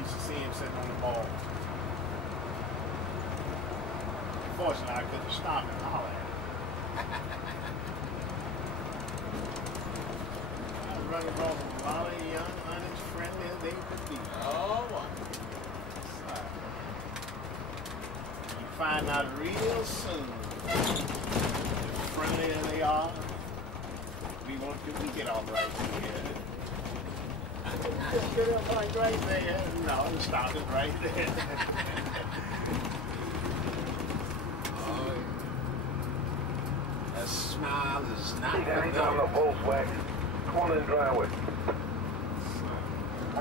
used to see him sitting on the ball. Unfortunately, I couldn't stop and holler at him. I was running across a lot of young, honest, friendly as they could be. Oh, what? You find out real soon how friendly they are. We get off right here. Just get up like right there. No, stop it right there. Oh, a smile is not He's on the Volkswagen. Come on and drive with. I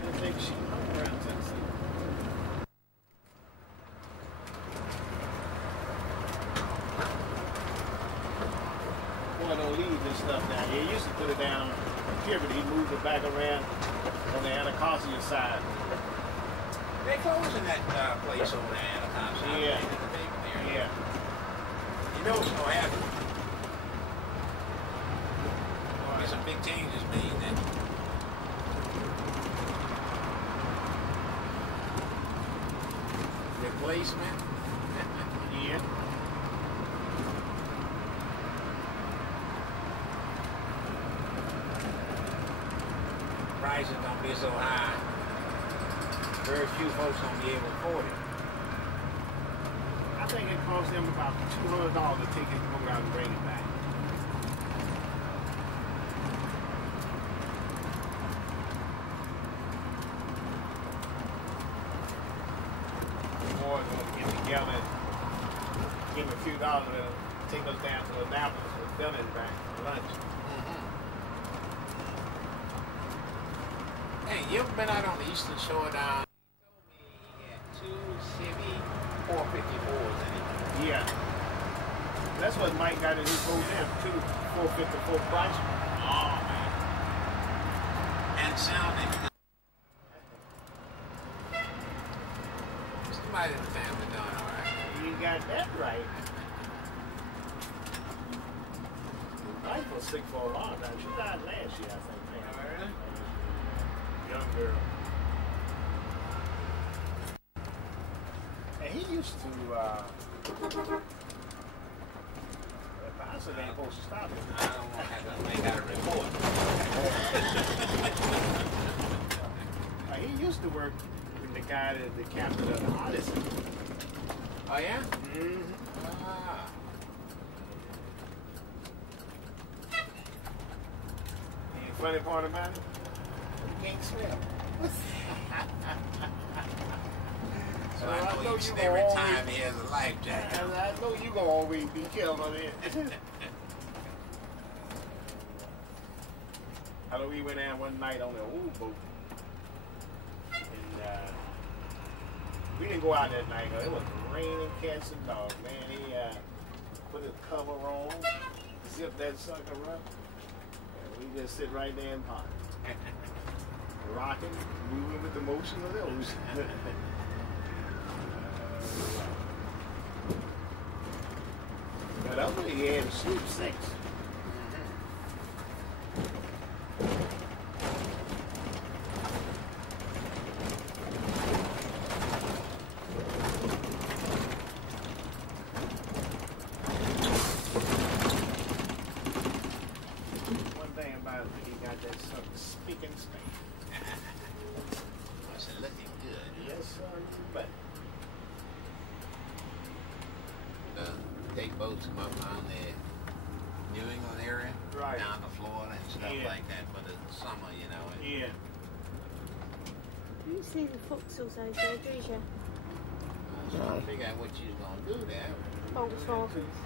didn't think she hung around Tennessee. Don't leave this stuff down here. He used to put it down here, but he moved it back around on the Anacostia side. They're closing that place over there, Anacostia. Yeah. Yeah. You know what's going to happen? Oh, there's some big changes made then. Replacement? Yeah. Prices don't be so high. Very few folks gonna be able to afford it. I think it cost them about $200 to take it home out and bring it back. The boys want to get together and give them a few dollars and take us down to Annapolis for dinner and back for lunch. Hey, you ever been out on the eastern shore down? He told me he had 2 Chevy 454s in it. Yeah. That's what Mike got in his whole damn, 2 454 price. Oh, man. And sounding good. Somebody in the family doing all right. You got that right. His wife was sick for a long time. She died last year, I think. Really? Young girl. And he used to, if I said they ain't supposed to stop him. I don't want to have to make out a report. He used to work with the guy that the captain of the Odyssey. Oh, yeah? Mm-hmm. Ah. The funny part about it, you can't swim. So I know each and every time he has a life jacket. I know you gonna always be killed on it. I know we went down one night on the old boat, and we didn't go out that night. It was raining cats and dogs. Man, he put his cover on, zipped that sucker up, and we just sit right there and pond. Rocking, moving with the motion of the ocean. But up there, he had a sloop 6. One thing about it, he got that something speaking Spanish. That's looking good. Yes, sir, you bet. Take boats come up on the New England area, Right. down to Florida and stuff Yeah. like that for the summer, you know. And Yeah. You see the foxes over there, do you? I was trying to figure out what you was going to do there. Volkswagens.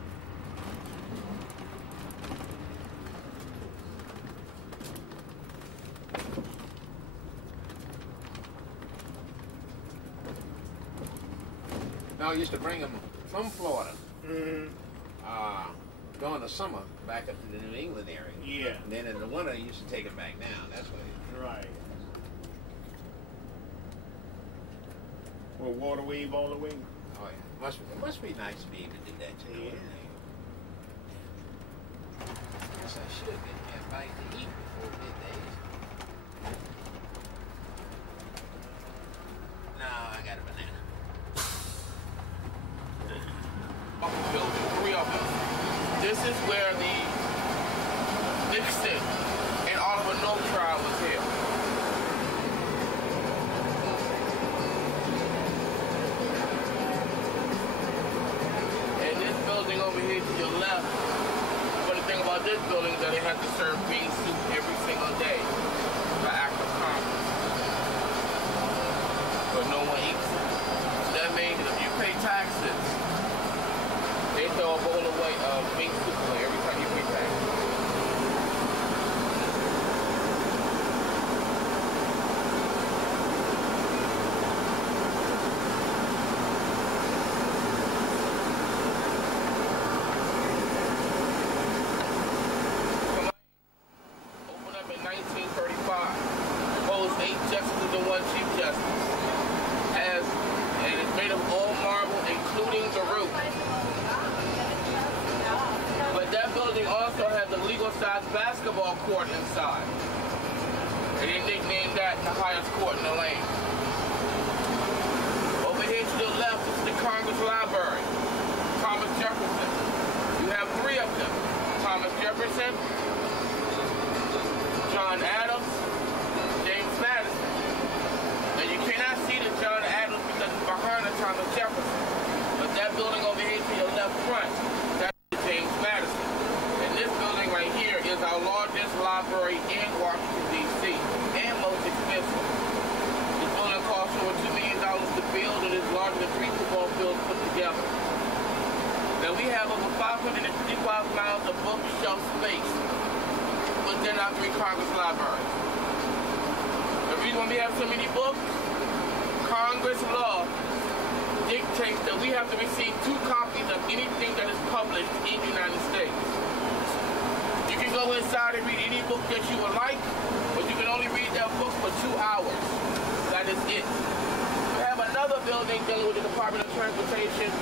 No, I used to bring them from Florida Mm-hmm. during the summer back up to the New England area. Yeah. And then in the winter, I used to take them back down. That's what it is. Right. Well, water wave all the way. Oh, yeah. It must be nice to be able to do that, you know. Yeah. Yes, I should. Yeah. is where the Nixon and Oliver North trial was held. And this building over here to your left, but the thing about this building is that they have to serve bean soup every single day by act of Congress. But no one eats it. So that means that if you pay taxes, they throw a bowl away of bean soup away every time you pay taxes. Opened up in 1935. Holds 8 justices and 1 chief justice. And it's made of all marble, including the roof. But that building also has a legal-sized basketball court inside. And they nicknamed that the highest court in the land. Over here to the left is the Congress Library. Thomas Jefferson. You have 3 of them. Thomas Jefferson, John Adams, James Madison. And you cannot see the John Adams because it's behind the Thomas Jefferson. But that building over here to your left front, that's James Madison. And this building right here is our largest library in Washington, D.C. and most expensive. This building costs over $2 million to build and is larger than 3 football fields put together. Now we have over 555 miles of bookshelf space within our 3 Congress libraries. The reason why we have so many books, Congress law dictates that we have to receive 2 copies of anything that is published in the United States. You can go inside and read any book that you would like, but you can only read that book for 2 hours. That is it. We have another building dealing with the Department of Transportation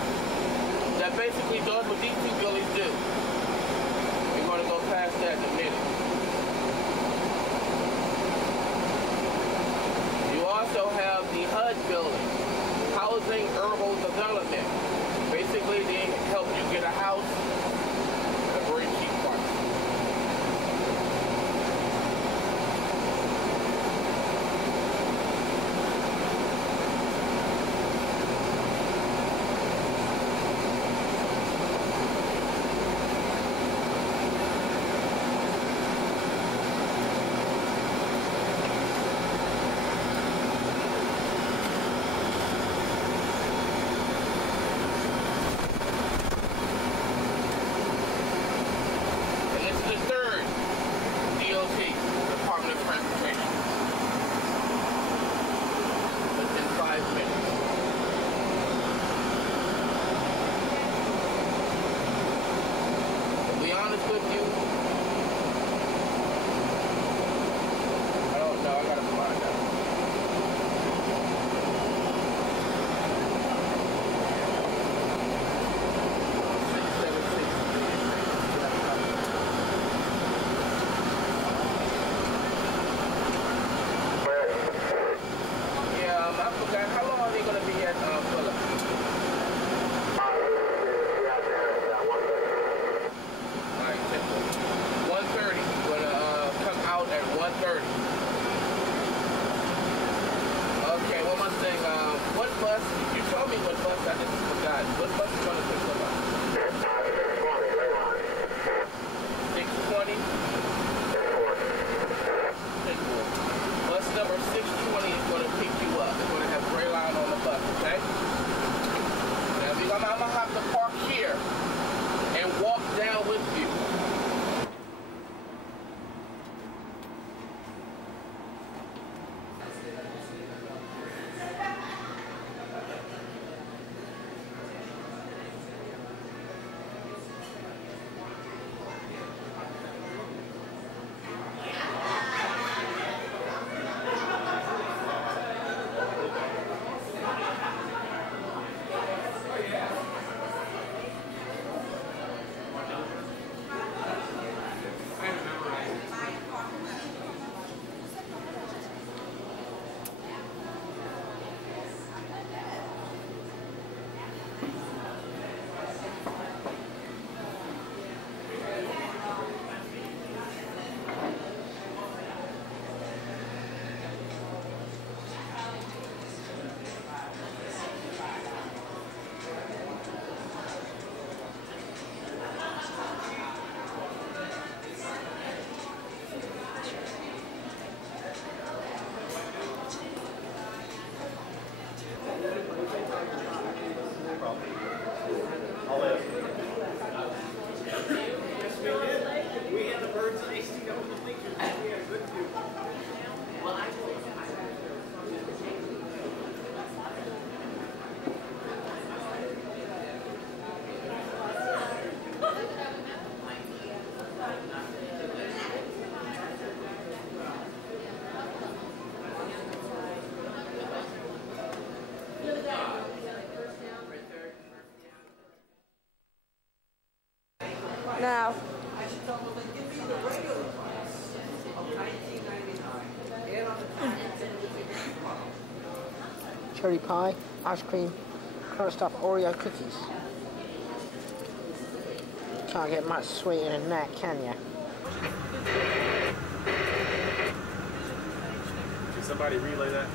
that basically does what these 2 buildings do. We're going to go past that in a minute. You also have the HUD building, Housing Urban Development. Basically, they help you get a house at a very cheap price. Now. Cherry pie, ice cream, currant stuff, Oreo cookies. Can't get much sweeter than that, can ya? Can somebody relay that?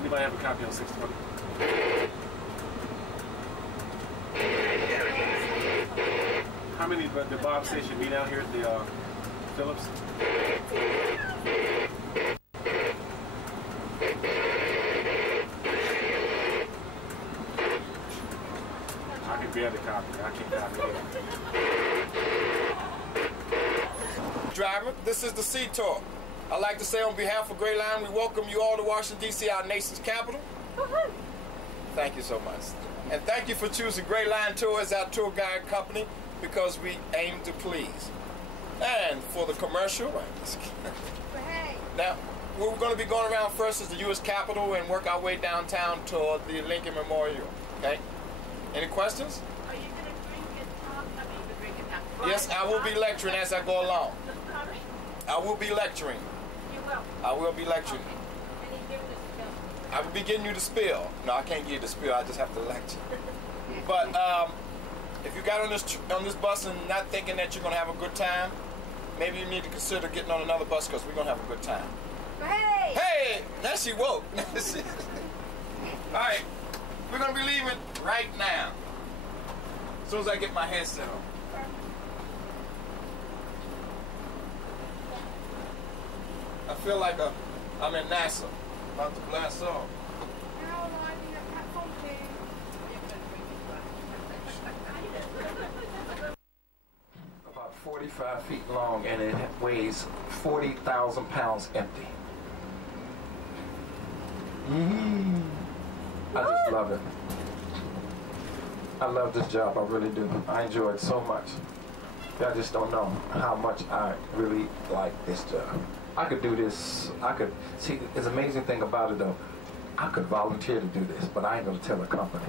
Anybody have a copy on 61? How many did Bob say should be down here at the Phillips? I can bear the copy. I can't copy it. Driver, this is the Sea Tour. I'd like to say on behalf of Gray Line, we welcome you all to Washington, D.C., our nation's capital. Thank you so much. And thank you for choosing Gray Line Tour as our tour guide company, because we aim to please. And for the commercial, now we're going to be going around first as the U.S. Capitol and work our way downtown toward the Lincoln Memorial. Okay? Any questions? Are you going to drink and talk? I mean, you drink and talk. Yes, I will be lecturing as I go along. I will be lecturing. You will? I will be lecturing. Okay. And you give the spill. I will be getting you the spill. No, I can't give you the spill. I just have to lecture. But if you got on this bus and not thinking that you're going to have a good time, maybe you need to consider getting on another bus, because we're going to have a good time. Hey! Hey! Now she woke. All right. We're going to be leaving right now. As soon as I get my headset on. I feel like I'm in NASA. About to blast off. About 45 feet long, and it weighs 40,000 pounds empty. I just love it. I love this job, I really do. I enjoy it so much. Y'all just don't know how much I really like this job. I could do this, see, it's an amazing thing about it though. I could volunteer to do this, but I ain't gonna tell the company.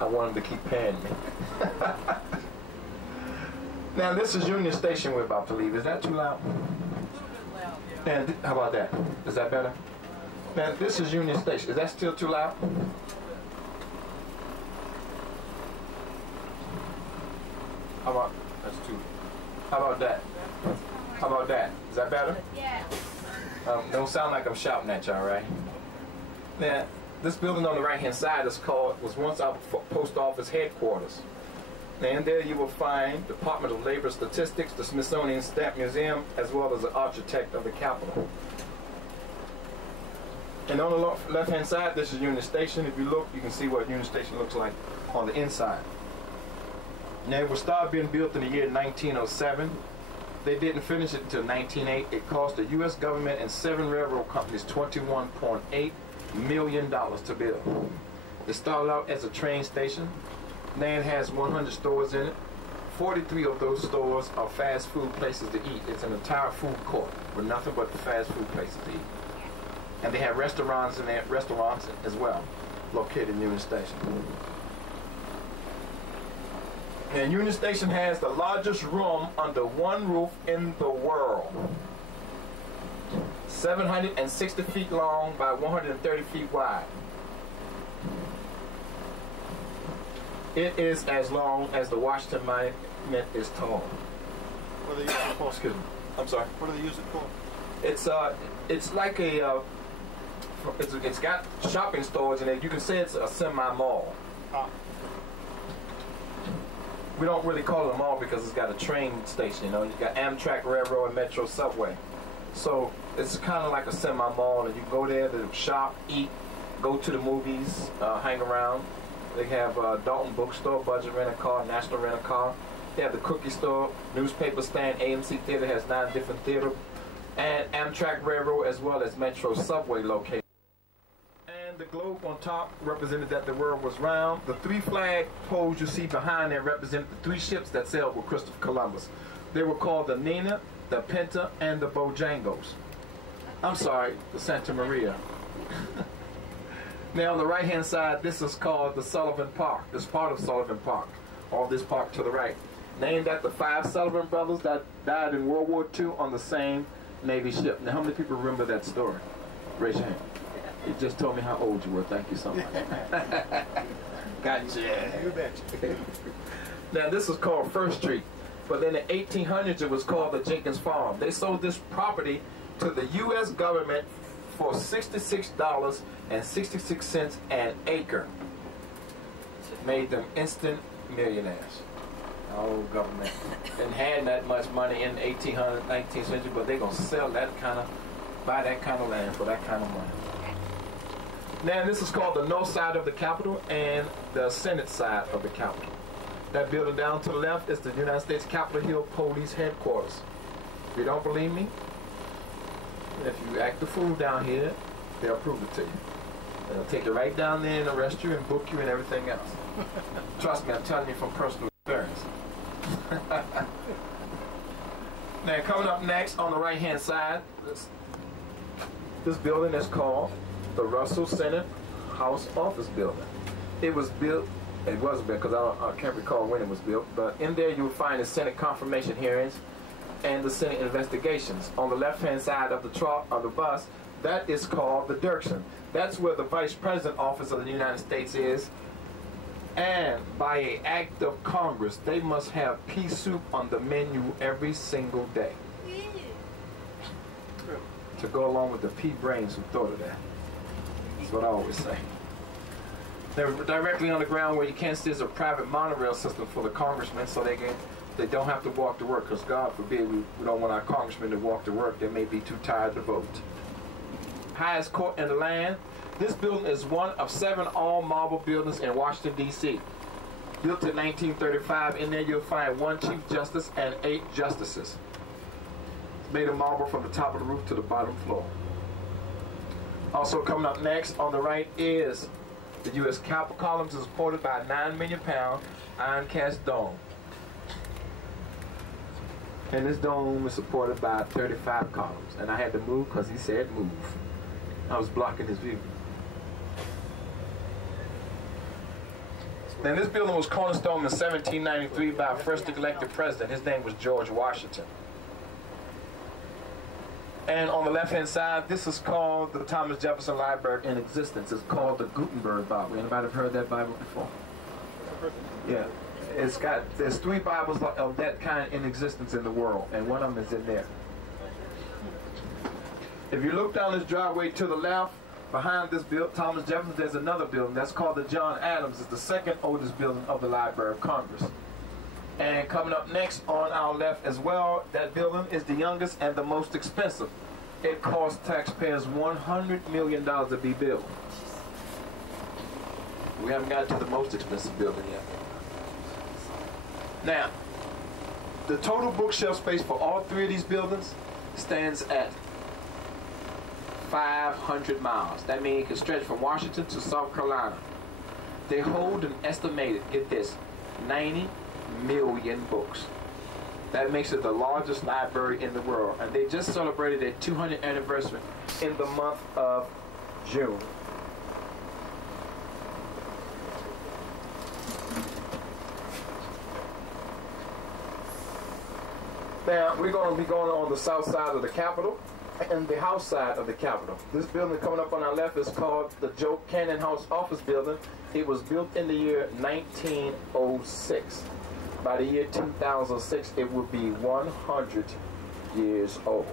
I want them to keep paying me. Now this is Union Station we're about to leave. Is that too loud? And how about that? Is that better? Now this is Union Station. Is that still too loud? How about, that's too, how about that? How about that? Is that better? Yeah. Don't sound like I'm shouting at y'all, right? Now, this building on the right-hand side was once our post office headquarters. And there you will find Department of Labor Statistics, the Smithsonian Stamp Museum, as well as the architect of the Capitol. And on the left-hand side, this is Union Station. If you look, you can see what Union Station looks like on the inside. Now, it was started being built in the year 1907. They didn't finish it until 1908. It cost the U.S. government and 7 railroad companies $21.8 million to build. It started out as a train station. Now it has 100 stores in it. 43 of those stores are fast food places to eat. It's an entire food court with nothing but fast food places to eat. And they have restaurants in there, restaurants as well, located in Union Station. And Union Station has the largest room under one roof in the world. 760 feet long by 130 feet wide. It is as long as the Washington Monument is tall. What do they use it for? Excuse me. I'm sorry. What do they use it for? It's like a, it's got shopping stores in it. You can say it's a semi-mall. We don't really call it a mall because it's got a train station, you know. You got Amtrak, Railroad, and Metro Subway. So it's kind of like a semi-mall, and you go there to shop, eat, go to the movies, hang around. They have Dalton Bookstore, Budget Rent-A-Car, National Rent-A-Car. They have the cookie store, newspaper stand, AMC Theater has 9 different theaters, and Amtrak Railroad as well as Metro Subway located. And the globe on top represented that the world was round. The 3 flag poles you see behind there represent the 3 ships that sailed with Christopher Columbus. They were called the Nina, the Pinta, and the Bojangles. I'm sorry, the Santa Maria. Now on the right hand side, this is called the Sullivan Park. This part of Sullivan Park, all this park to the right. Named after 5 Sullivan brothers that died in World War II on the same Navy ship. Now how many people remember that story? Raise your hand. You just told me how old you were. Thank you so much. Gotcha. You betcha. Now this is called First Street, but in the 1800s it was called the Jenkins Farm. They sold this property to the U.S. government for $66.66 an acre. Made them instant millionaires. Oh, government didn't have that much money in the 1800s, 19th century, but they're gonna sell that kind of, buy that kind of land for that kind of money. Now this is called the north side of the Capitol and the Senate side of the Capitol. That building down to the left is the United States Capitol Hill Police Headquarters. If you don't believe me, if you act the fool down here, they'll prove it to you. They'll take you right down there and arrest you and book you and everything else. Trust me, I'm telling you from personal experience. Now coming up next on the right hand side, this building is called the Russell Senate House Office Building. It was built, it wasn't built because I can't recall when it was built, but in there you'll find the Senate confirmation hearings and the Senate investigations. On the left hand side of the truck, of the bus, that is called the Dirksen. That's where the Vice President office of the United States is. And by an act of Congress, they must have pea soup on the menu every single day. To go along with the pea brains who thought of that. That's what I always say. They're directly on the ground where you can't see is a private monorail system for the congressmen, so they don't have to walk to work, because God forbid we don't want our congressmen to walk to work. They may be too tired to vote. Highest court in the land. This building is one of 7 all-marble buildings in Washington, D.C. Built in 1935. In there you'll find 1 Chief Justice and 8 justices. It's made of marble from the top of the roof to the bottom floor. Also coming up next on the right is the U.S. Capitol. Columns is supported by a 9 million pound iron cast dome. And this dome is supported by 35 columns. And I had to move because he said move. I was blocking his view. Now this building was cornerstone in 1793 by our first elected president. His name was George Washington. And on the left-hand side, this is called the Thomas Jefferson Library in existence. It's called the Gutenberg Bible. Anybody have heard that Bible before? Yeah. There's 3 Bibles of that kind in existence in the world, and one of them is in there. If you look down this driveway to the left, behind this building, Thomas Jefferson, there's another building that's called the John Adams. It's the 2nd oldest building of the Library of Congress. And coming up next on our left as well, that building is the youngest and the most expensive. It costs taxpayers $100 million to be built. We haven't got to the most expensive building yet. Now, the total bookshelf space for all 3 of these buildings stands at 500 miles. That means it can stretch from Washington to South Carolina. They hold an estimated, get this, 90 million books. That makes it the largest library in the world. And they just celebrated their 200th anniversary in the month of June. Now, we're going to be going on the south side of the Capitol and the house side of the Capitol. This building coming up on our left is called the Joe Cannon House Office Building. It was built in the year 1906. By the year 2006, it will be 100 years old.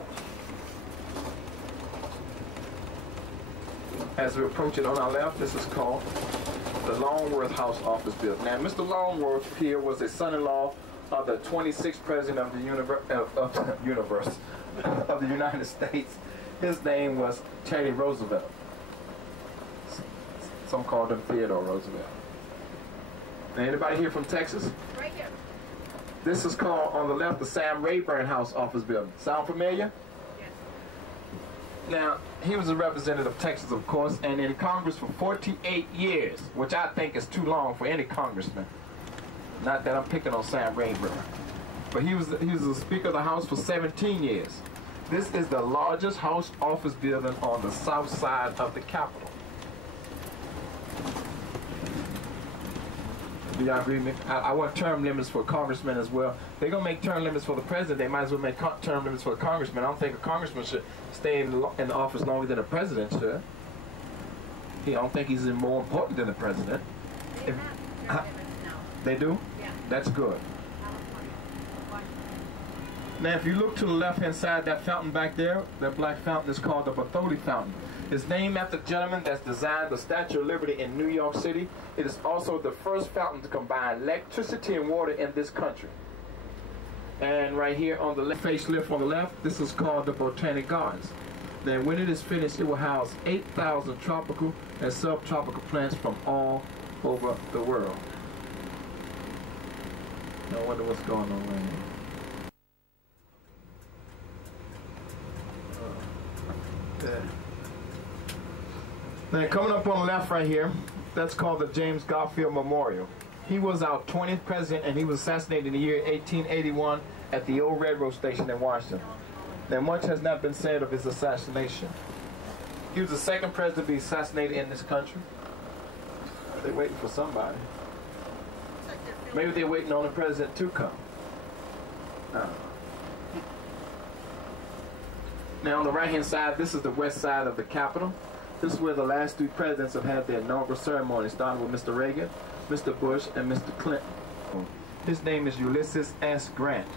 As we approach it on our left, this is called the Longworth House Office Building. Now, Mr. Longworth here was a son-in-law of the 26th president of the of the United States. His name was Teddy Roosevelt. Some called him Theodore Roosevelt. Anybody here from Texas? Right here. This is called, on the left, the Sam Rayburn House Office Building. Sound familiar? Yes. Now, he was a representative of Texas, of course, and in Congress for 48 years, which I think is too long for any congressman. Not that I'm picking on Sam Rayburn. but he was the Speaker of the House for 17 years. This is the largest House office building on the south side of the Capitol. Do y'all agree with me? I want term limits for congressmen as well. They're going to make term limits for the president. They might as well make term limits for the congressman. I don't think a congressman should stay in the office longer than a president should. I don't think he's more important than the president. They do? Yeah. That's good. Now, if you look to the left-hand side, that fountain back there, that black fountain is called the Potomac Fountain. It's named after the gentleman that's designed the Statue of Liberty in New York City. It is also the first fountain to combine electricity and water in this country. And right here on the facelift on the left, this is called the Botanic Gardens. Then when it is finished, it will house 8,000 tropical and subtropical plants from all over the world. I wonder what's going on right here. Now coming up on the left right here, that's called the James Garfield Memorial. He was our 20th president, and he was assassinated in the year 1881 at the old railroad station in Washington. Now much has not been said of his assassination. He was the second president to be assassinated in this country. They're waiting for somebody. Maybe they're waiting on the president to come. Now on the right hand side, this is the west side of the Capitol. This is where the last three presidents have had their inaugural ceremony, starting with Mr. Reagan, Mr. Bush, and Mr. Clinton. His name is Ulysses S. Grant.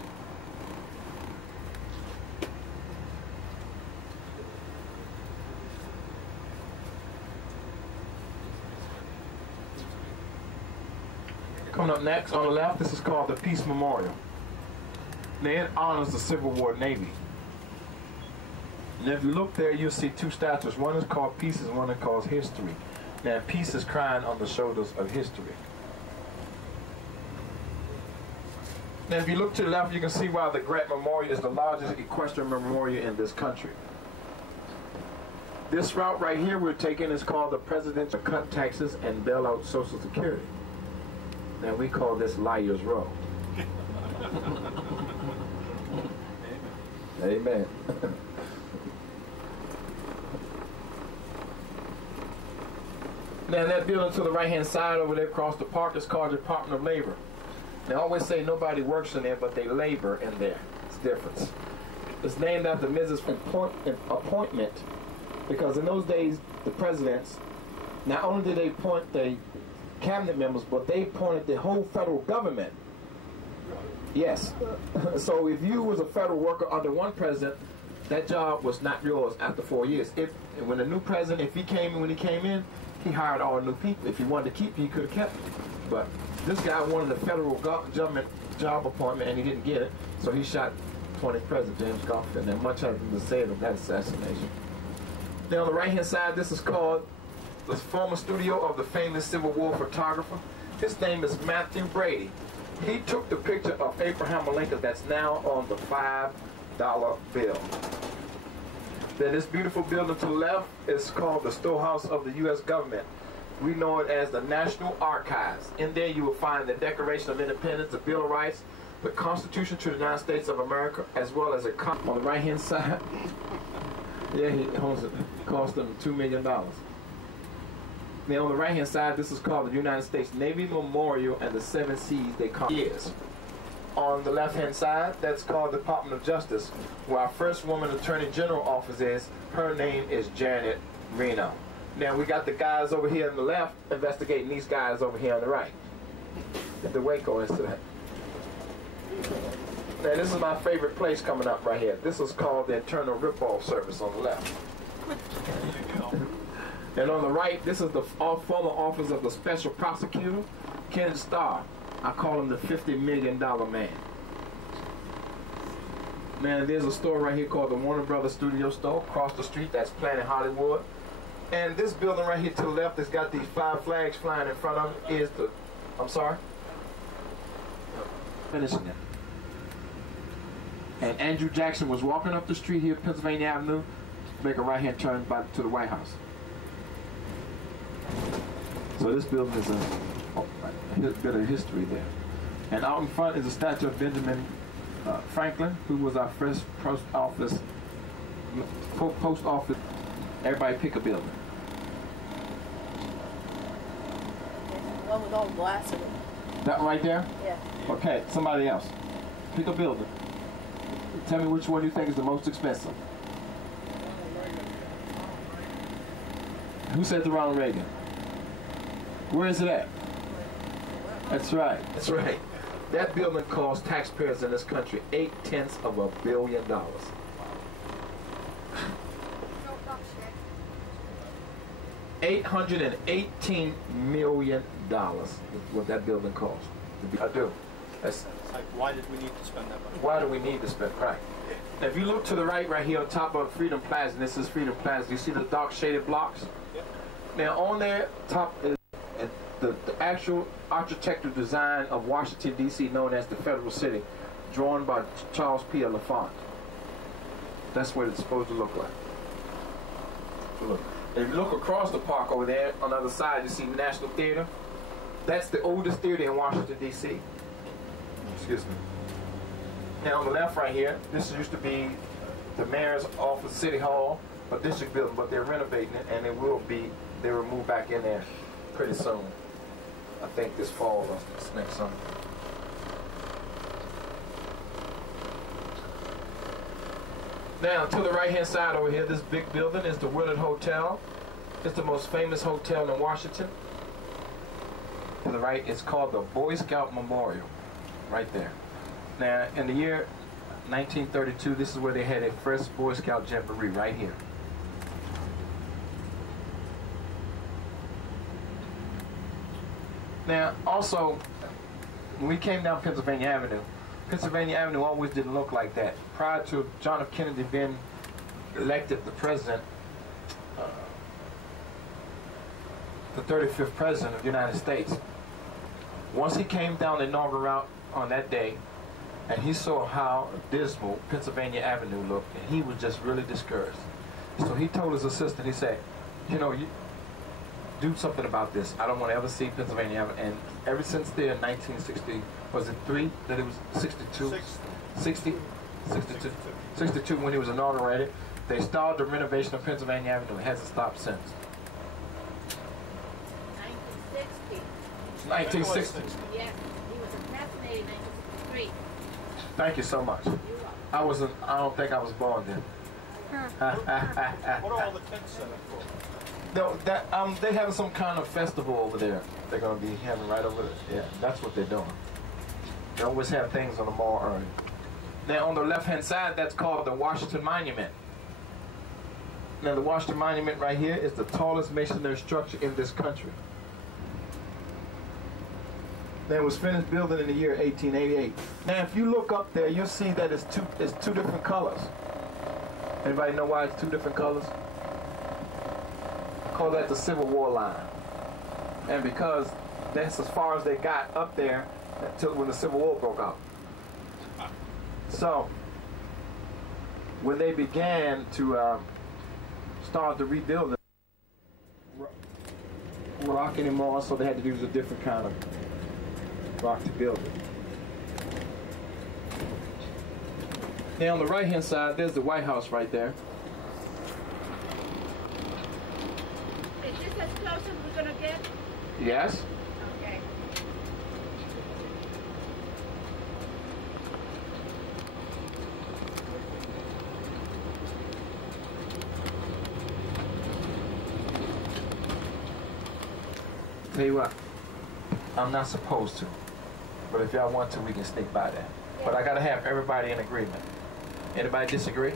Coming up next on the left, this is called the Peace Memorial. Now it honors the Civil War Navy. And if you look there, you'll see two statues. One is called Peace and one is called History. Now peace is crying on the shoulders of history. Now if you look to the left, you can see why the Grant Memorial is the largest equestrian memorial in this country. This route right here we're taking is called the Presidential Cut Taxes and Bail Out Social Security. Now we call this Liar's Row. Amen. Now that building to the right-hand side over there across the park is called the Department of Labor. They always say nobody works in there, but they labor in there. It's different. It's named after Mrs. Appointment, because in those days, the presidents, not only did they appoint the cabinet members, but they appointed the whole federal government. Yes. So if you was a federal worker under one president, that job was not yours after 4 years. When the new president, if he came in, he hired all new people. If he wanted to keep you, he could have kept you. But this guy wanted a federal government job appointment, and he didn't get it, so he shot 20th President James Garfield. And much has been said of that assassination. Now on the right-hand side, this is called the former studio of the famous Civil War photographer. His name is Matthew Brady. He took the picture of Abraham Lincoln that's now on the $5 bill. Then this beautiful building to the left is called the Storehouse of the U.S. government. We know it as the National Archives. In there you will find the Declaration of Independence, the Bill of Rights, the Constitution to the United States of America, as well as a on the right-hand side. Yeah, he owns it. Cost them $2 million. Now on the right-hand side, this is called the United States Navy Memorial and the 7 Seas they call years. On the left-hand side, that's called the Department of Justice, where our first woman Attorney General office is. Her name is Janet Reno. Now we got the guys over here on the left investigating these guys over here on the right. The Waco incident. Now this is my favorite place coming up right here. This is called the Internal Rip-Off Service on the left. And on the right, this is the former office of the Special Prosecutor, Ken Starr. I call him the $50 million man. Man, there's a store right here called the Warner Brothers Studio Store. Across the street, that's Planet Hollywood. And this building right here to the left that's got these 5 flags flying in front of it is the, I'm sorry? Finishing it. And Andrew Jackson was walking up the street here, Pennsylvania Avenue, to make a right-hand turn back to the White House. So this building is a bit of history there. And out in front is a statue of Benjamin Franklin, who was our first post office. Everybody pick a building. One with all glass in it. That right there? Yeah. Okay, somebody else. Pick a building. Tell me which one you think is the most expensive. Who said the Ronald Reagan? Where is it at? That's right. That's right. That building cost taxpayers in this country $0.8 billion. $818 million is what that building cost. I do. That's Like, why did we need to spend that money? why do we need to spend right? Now, if you look to the right here on top of Freedom Plaza, and this is Freedom Plaza, you see the dark shaded blocks? Yep. Now on there top is the actual architectural design of Washington D.C. known as the Federal City, drawn by Charles P. LaFont. That's what it's supposed to look like. So look. If you look across the park over there, on the other side, you see National Theater. That's the oldest theater in Washington, D.C. Excuse me. Now on the left right here, this used to be the mayor's office, City Hall, a district building, but they're renovating it, and they will move back in there pretty soon. I think this fall or this next summer. Now, to the right-hand side over here, this big building is the Willard Hotel. It's the most famous hotel in Washington. To the right, it's called the Boy Scout Memorial, right there. Now, in the year 1932, this is where they had their first Boy Scout Jamboree, right here. Now, also, when we came down Pennsylvania Avenue always didn't look like that. Prior to John F. Kennedy being elected the president, the 35th president of the United States, once he came down the inaugural route on that day, and he saw how dismal Pennsylvania Avenue looked, and he was just really discouraged. So he told his assistant, he said, you know, you do something about this. I don't want to ever see Pennsylvania Avenue. And ever since then, 1960, was it 3 that it was 62? 62 when he was inaugurated. They started the renovation of Pennsylvania Avenue. It hasn't stopped since. 1960. Yes, he was assassinated in 1963. Thank you so much. I don't think I was born then. What are all the tents set up for? No, they're having some kind of festival over there. They're going to be having right over there. Yeah, that's what they're doing. They always have things on the mall early. Now, on the left-hand side, that's called the Washington Monument. Now, the Washington Monument right here is the tallest masonry structure in this country. Now, it was finished building in the year 1888. Now, if you look up there, you'll see that it's two different colors. Anybody know why it's two different colors? Call that the Civil War line. And because that's as far as they got up there until when the Civil War broke out. So when they began to start to rebuild it, rock anymore, so they had to use a different kind of rock to build it. Now on the right hand side, there's the White House right there. Is this as close as we're going to get? Yes. Okay. Tell you what, I'm not supposed to, but if y'all want to, we can sneak by that. But I gotta have everybody in agreement. Anybody disagree?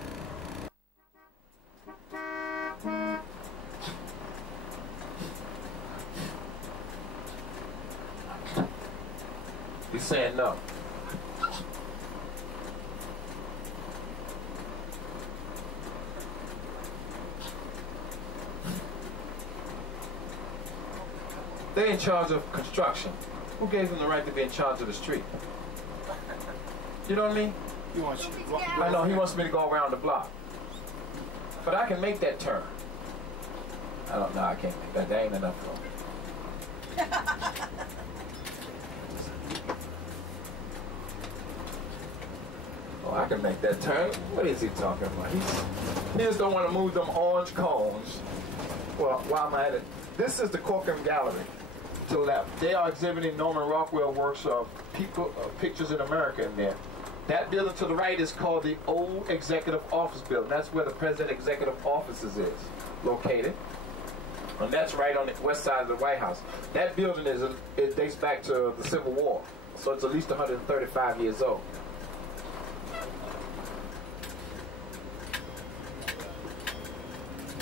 He's saying no. They're in charge of construction. Who gave them the right to be in charge of the street? You know what I mean? He wants you to walk. I know, he wants me to go around the block. But I can make that turn. I don't know, I can't make that. There ain't enough room. Oh, I can make that turn. What is he talking about? He just don't want to move them orange cones. Well, while I'm at it, this is the Corcoran Gallery to the left. They are exhibiting Norman Rockwell works of people, pictures in America in there. That building to the right is called the Old Executive Office Building. That's where the President Executive Offices is located. And that's right on the west side of the White House. That building it dates back to the Civil War. So it's at least 135 years old.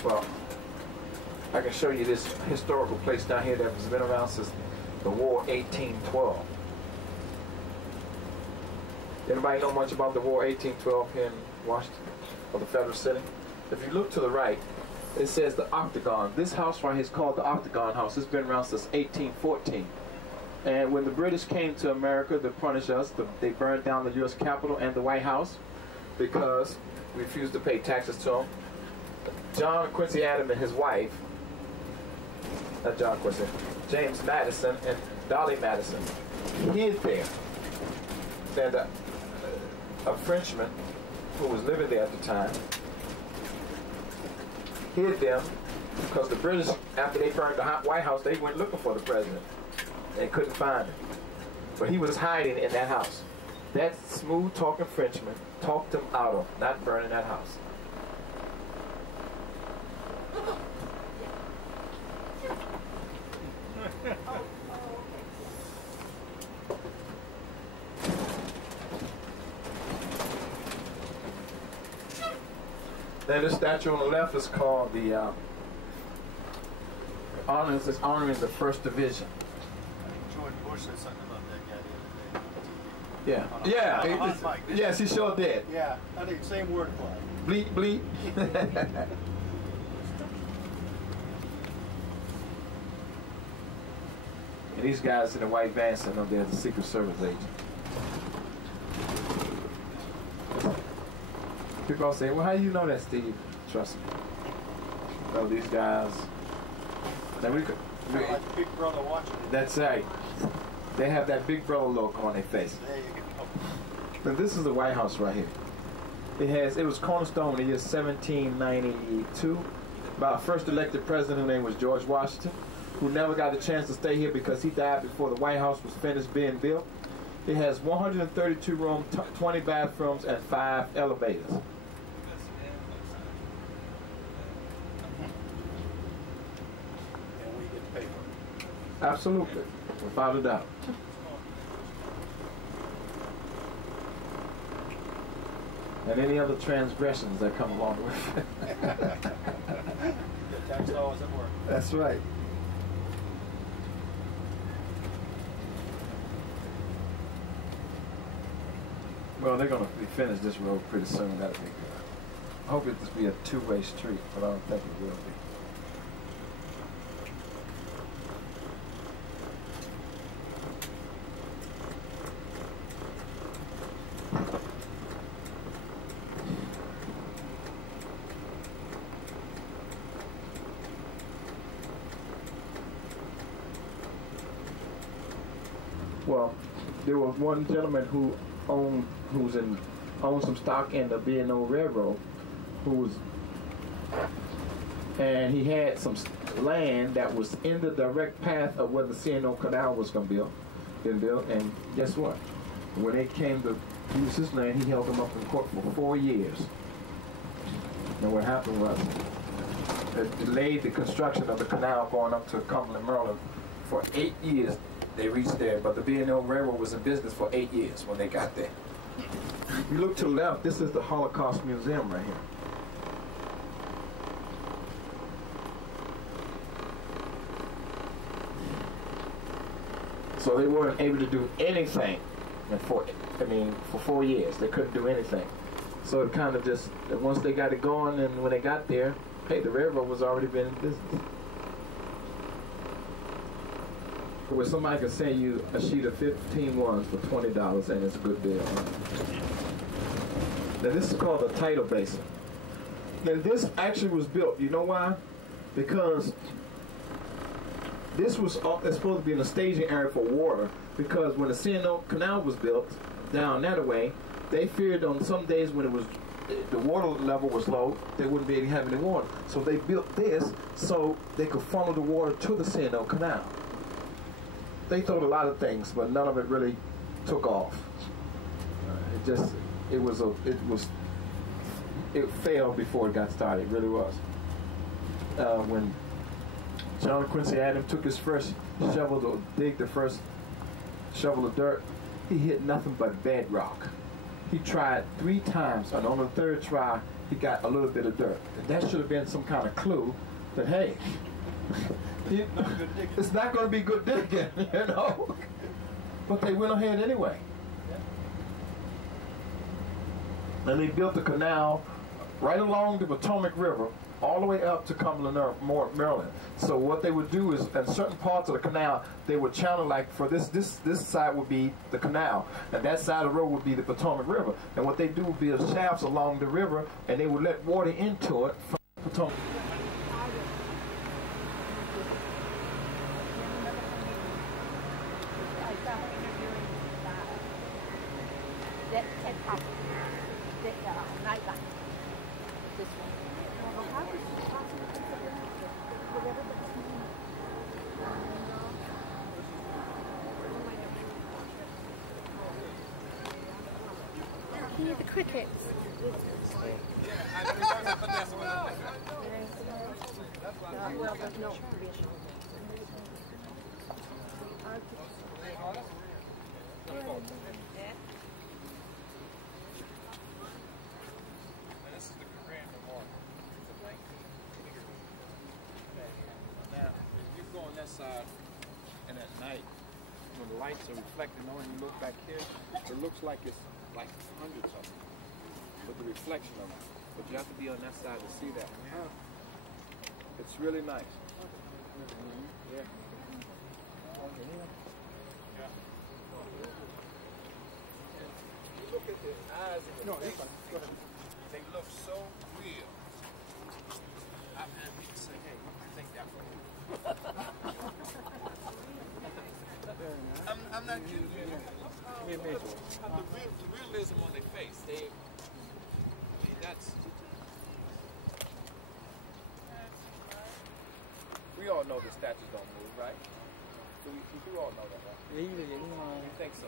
Well, I can show you this historical place down here that has been around since the War 1812. Anybody know much about the War 1812 here in Washington, or the Federal City? If you look to the right, it says the Octagon. This house right here is called the Octagon House. It's been around since 1814. And when the British came to America to punish us, they burned down the U.S. Capitol and the White House because we refused to pay taxes to them. John Quincy Adams and his wife, not John Quincy, James Madison and Dolly Madison, hid there. And a Frenchman who was living there at the time hid them because the British, after they burned the White House, they went looking for the president. They couldn't find him. But he was hiding in that house. That smooth-talking Frenchman talked him out of not burning that house. Then the statue on the left is called the honoring the 1st Division. George Bush said something about that guy the other day. Yeah. Yes, he sure did. Yeah, I think same word applied. Bleep, bleep. And these guys in the white vans sitting up there as the Secret Service agent. People all say, well, how do you know that, Steve? Trust me. So these guys, then we could. Like Big Brother watching it. That's right. They have that Big Brother look on their face. There you go. But this is the White House right here. It was cornerstone in the year 1792 by our first elected president, whose name was George Washington, who never got a chance to stay here because he died before the White House was finished being built. It has 132 rooms, 20 bathrooms, and 5 elevators. And we get paid for it. Absolutely, without a doubt. And any other transgressions that come along with it. The tax laws at work. That's right. Well, they're going to be finished this road pretty soon. That'll be good. I hope it just be a two-way street, but I don't think it will be. Well, there was one gentleman who owned some stock in the B&O Railroad, and he had some land that was in the direct path of where the C&O Canal was going to be built. And guess what? When they came to use his land, he held them up in court for 4 years. And what happened was it delayed the construction of the canal going up to Cumberland, Maryland for 8 years. They reached there, but the B&O Railroad was in business for 8 years when they got there. If you look to the left, this is the Holocaust Museum right here. So they weren't able to do anything for 4 years. They couldn't do anything. So it kind of just, once they got it going and when they got there, hey, the railroad was already been in business. Where somebody can send you a sheet of 15 ones for $20 and it's a good deal. Now this is called a tidal basin. Now this actually was built, you know why? Because this was supposed to be in a staging area for water, because when the C&O Canal was built down that way, they feared on some days when it was the water level was low, they wouldn't be able to have any water. So they built this so they could funnel the water to the C&O Canal. They thought a lot of things, but none of it really took off. It failed before it got started. It really was. When John Quincy Adams took his first shovel to dig the first shovel of dirt, he hit nothing but bedrock. He tried 3 times, and on the 3rd try, he got a little bit of dirt. And that should have been some kind of clue that, hey, it's not going to be good digging, you know. But they went ahead anyway. And they built the canal right along the Potomac River, all the way up to Cumberland, Maryland. So what they would do is, in certain parts of the canal, they would channel, like for this side would be the canal, and that side of the road would be the Potomac River. And what they do would build shafts along the river, and they would let water into it from the Potomac. Hear the crickets. This is the Korean Memorial. It's a 19-meter. Now, if you go on that side, and at night, when the lights are reflecting on you, look back here, it looks like it's like hundreds of them, with the reflection of them. But you have to be on that side to see that. It's really nice. Yeah. Look at the eyes of the face. They look so real. I've had people say, hey, I think that's real. I'm not kidding you. The realism on their face. I mean, that's... We all know the statues don't move, right? So we do all know that, right? You think so?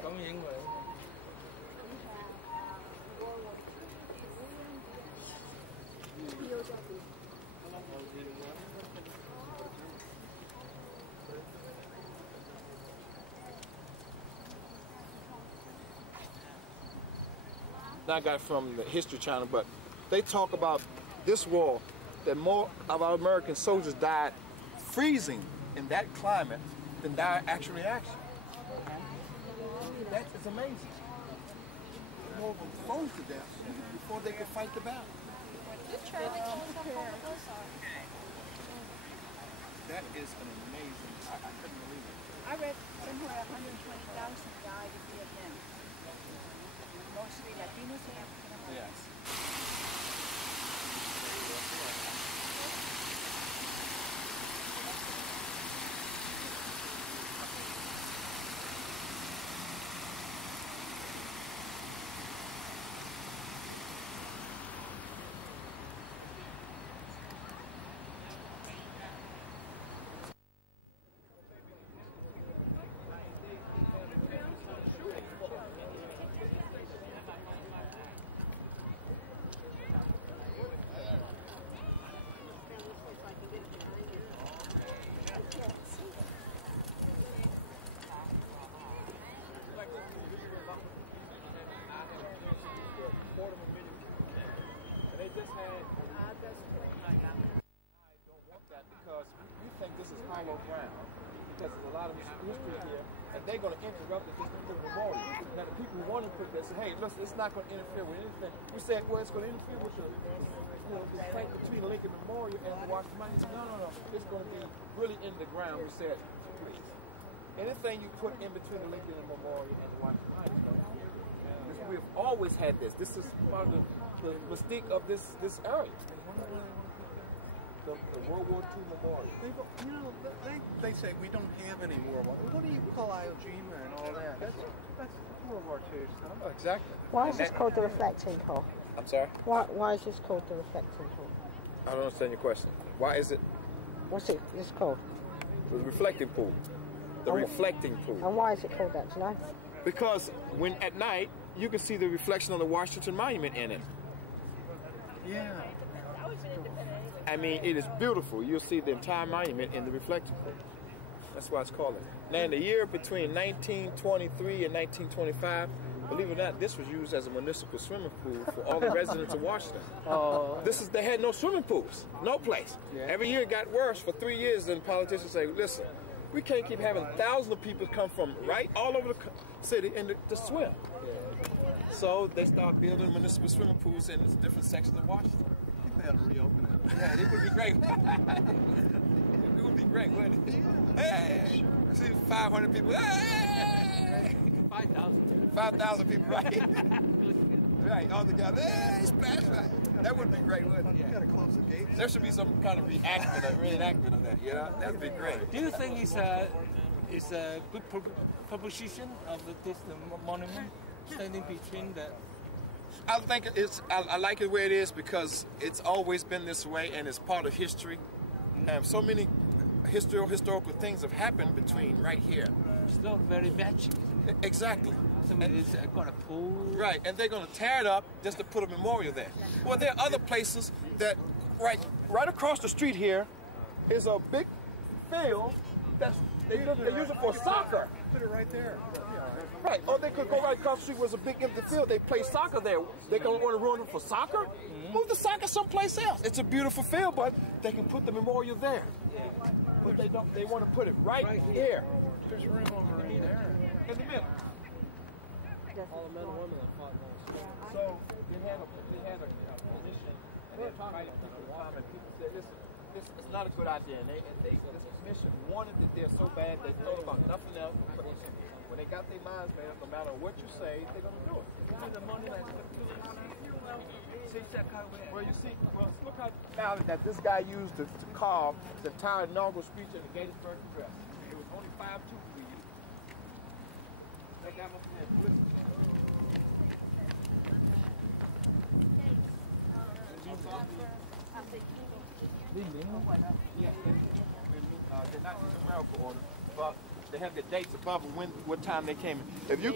I got it from the History Channel, but they talk about this war, that more of our American soldiers died freezing in that climate than died actual reaction. That is amazing. More of them froze to death before they could fight the battle. That is an amazing, I couldn't believe it. I read somewhere 120,000 died in Vietnam. Mostly Latinos and African Americans. Yes. Because we think this is hollow ground, because there's a lot of history here, and they're going to interrupt it just to put a memorial. Now the people who want to put this, say, hey, listen, it's not going to interfere with anything. We said, well, it's going to interfere with the, the fight between Lincoln Memorial and the Washington Monument. No. It's going to be really in the ground. We said, please. Anything you put in between the Lincoln Memorial and the Washington Monument, we've always had this. This is part of the mystique of this area. the World War II memorial. You know, they say we don't have any World War. What do you call Iwo Jima and all that? That's World War II stuff. Oh, exactly. Why is this called the reflecting pool? I'm sorry? Why is this called the reflecting pool? I don't understand your question. Why is it What's it this called? the reflecting pool? The reflecting pool. And why is it called that, do you know? Because when at night, you can see the reflection of the Washington Monument in it. Yeah. I mean, it is beautiful. You'll see the entire monument in the reflecting pool. That's why it's called it. Now, in the year between 1923 and 1925, believe it or not, this was used as a municipal swimming pool for all the residents of Washington. They had no swimming pools, no place. Yeah. Every year it got worse. For 3 years, then politicians say, listen, we can't keep having thousands of people come from right all over the city and to swim. So they start building municipal swimming pools in different sections of Washington. I think they ought to reopen it. Yeah, it would be great. It would be great, wouldn't it? Hey, see 500 people. Hey, 5,000 people, right? Right, all together. Hey, splash, right. That would be great, wouldn't it? You gotta close the gates. There should be some kind of reenactment of that, you know? That would be great. Do you think it's a good proposition of this monument standing between the? I think I like it the way it is because it's always been this way and it's part of history. And so many historical things have happened between right here. It's not very matching. Exactly. It's got a pool. Right, and they're going to tear it up just to put a memorial there. Well, there are other places that right across the street here is a big field that's they use it for soccer. Put it right there. Right, or they could go right across the street was a big empty field. They play soccer there. They don't want to ruin it for soccer? Move the soccer someplace else. It's a beautiful field, but they can put the memorial there. But they don't. They want to put it right here. There's room over in there. In the middle. All the men and women that fought in those. So they had a commission, and they invited people to come, and people said, "Listen, this is not a good idea." And this commission wanted it there so bad they thought about nothing else. But when they got their minds made up, no matter what you say, they're going to do it. The monument. Well, you see, look how now that this guy used to carve the entire inaugural speech in the Gettysburg Address. It was only 5'2" we used. That guy must have been blitzed. Yeah, they're not in numerical order, but they have the dates above and what time they came in. If you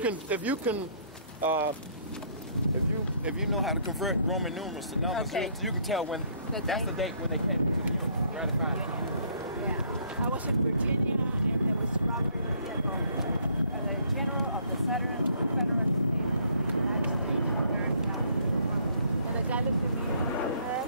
know how to convert Roman numerals to numbers, you can tell when that's the date when they came to the Union, ratified. Yeah, I was in Virginia, and there was Robert the general of the Southern Confederate States of the United States of America. And the guy looked at me and said,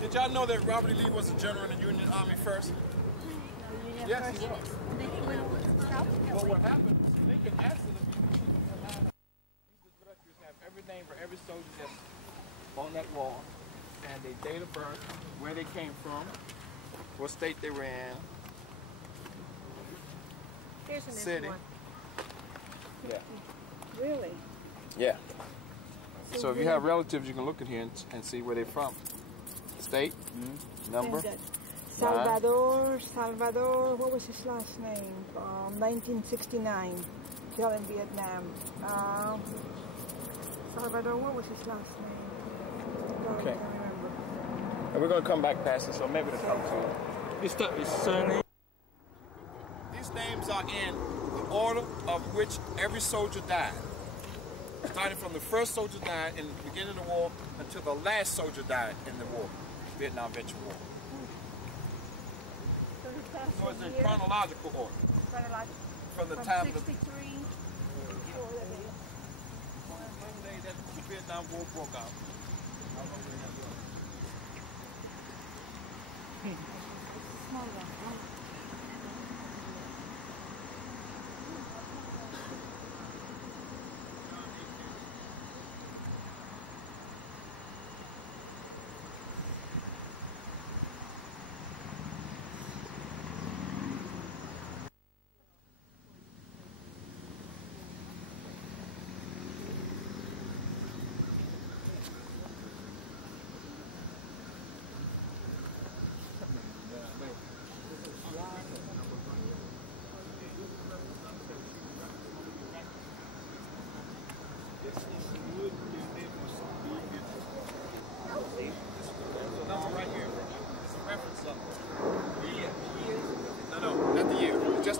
Did y'all know that Robert E. Lee was a general in the Union Army first? Yes, he was. Well, what happened? Lincoln asked him these directors have every name for every soldier that's on that wall, and their date of birth, where they came from, what state they were in, Here's an city. one. Yeah. really? Yeah. So if you have relatives, you can look at here and see where they're from. State, number. Salvador, what was his last name? 1969, killed in Vietnam. Salvador, what was his last name? Okay. And we're going to come back past it, so maybe it'll come to It's the surname. These names are in the order of which every soldier died. Starting from the first soldier died in the beginning of the war until the last soldier died in the war, Vietnam Veteran War. So it's in chronological order. From the time of the 63. day that the Vietnam War broke out.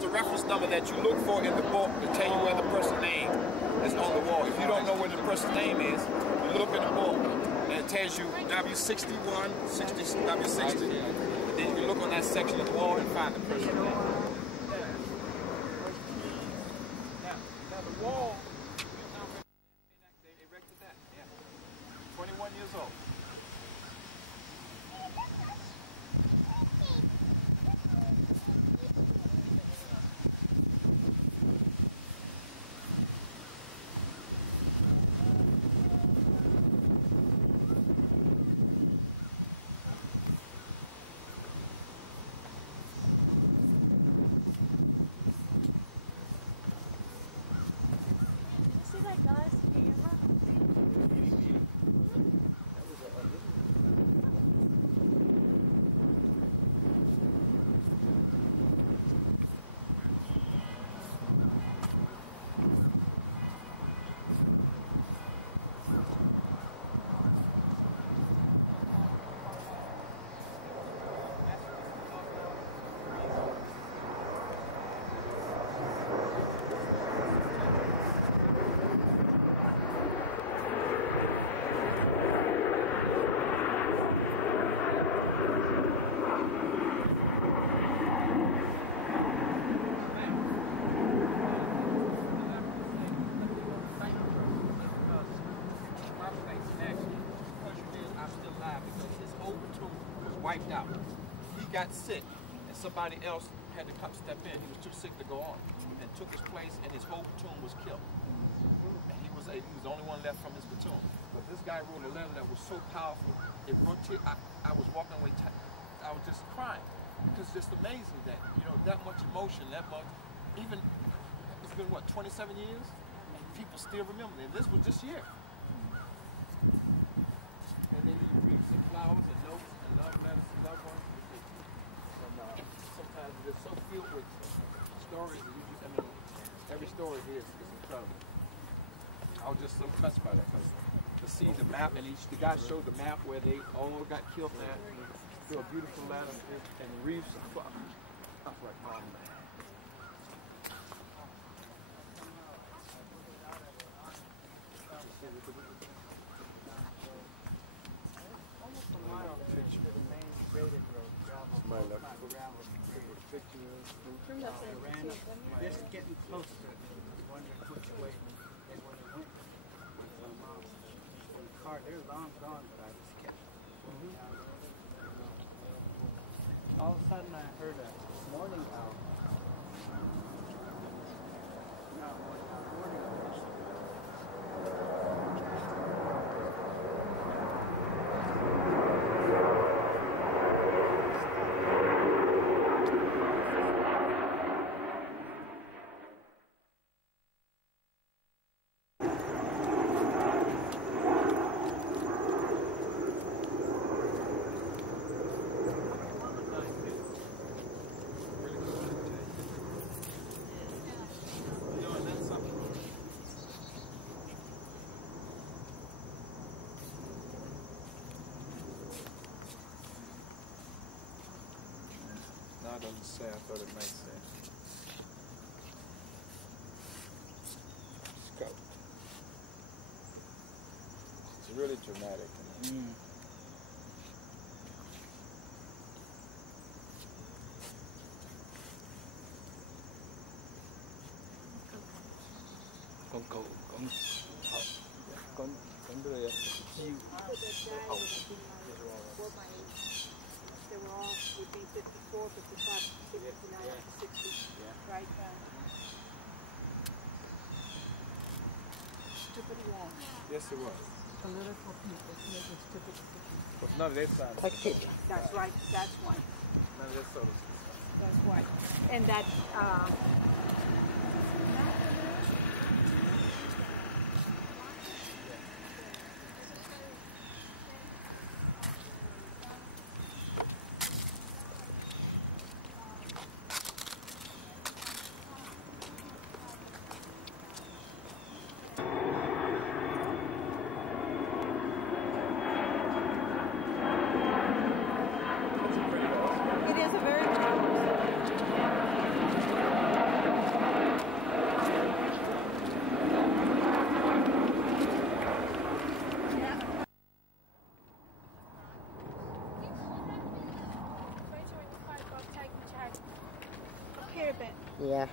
the reference number that you look for in the book to tell you where the person's name is on the wall. If you don't know where the person's name is, you look in the book and it tells you W61, W60. Then you can look on that section of the wall and find the person's name. Now the wall, they erected that. Yeah. 21 years old. Wiped out. He got sick, and somebody else had to come step in. He was too sick to go on, and took his place, and his whole platoon was killed. And he was the only one left from his platoon. But this guy wrote a letter that was so powerful, it brought tears. I was walking away, I was just crying, because it's just amazing that, you know, that much emotion, that much, even, it's been what, 27 years? And people still remember it. And this was this year. And they leave wreaths and flowers and notes and love letters to loved ones. And sometimes it's so filled with stories. I mean, every story here is incredible. I was just so touched by that because to see the map, and the guy showed the map where they all got killed at. Through a beautiful letter and wreaths and flowers. I was like, oh man. Just getting closer, wondering which way they would have went with my mom. In the car, they're long gone, but I just kept going down the road. All of a sudden, I heard a morning owl. Not morning owl. It doesn't say. I thought it might say. Scout. It's really dramatic. They were all would be 54, 55, 59, 60, right down. Stupid war. Yes, it was. Political people making stupid decisions. But none of that side. That's right. That's why. None of that sort of. That's why. And that. It is a very quite a bit. Yeah.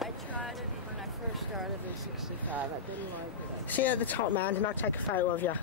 I tried it when I first started in '65. I didn't like it. See you at the top, man, and I'll take a photo of you.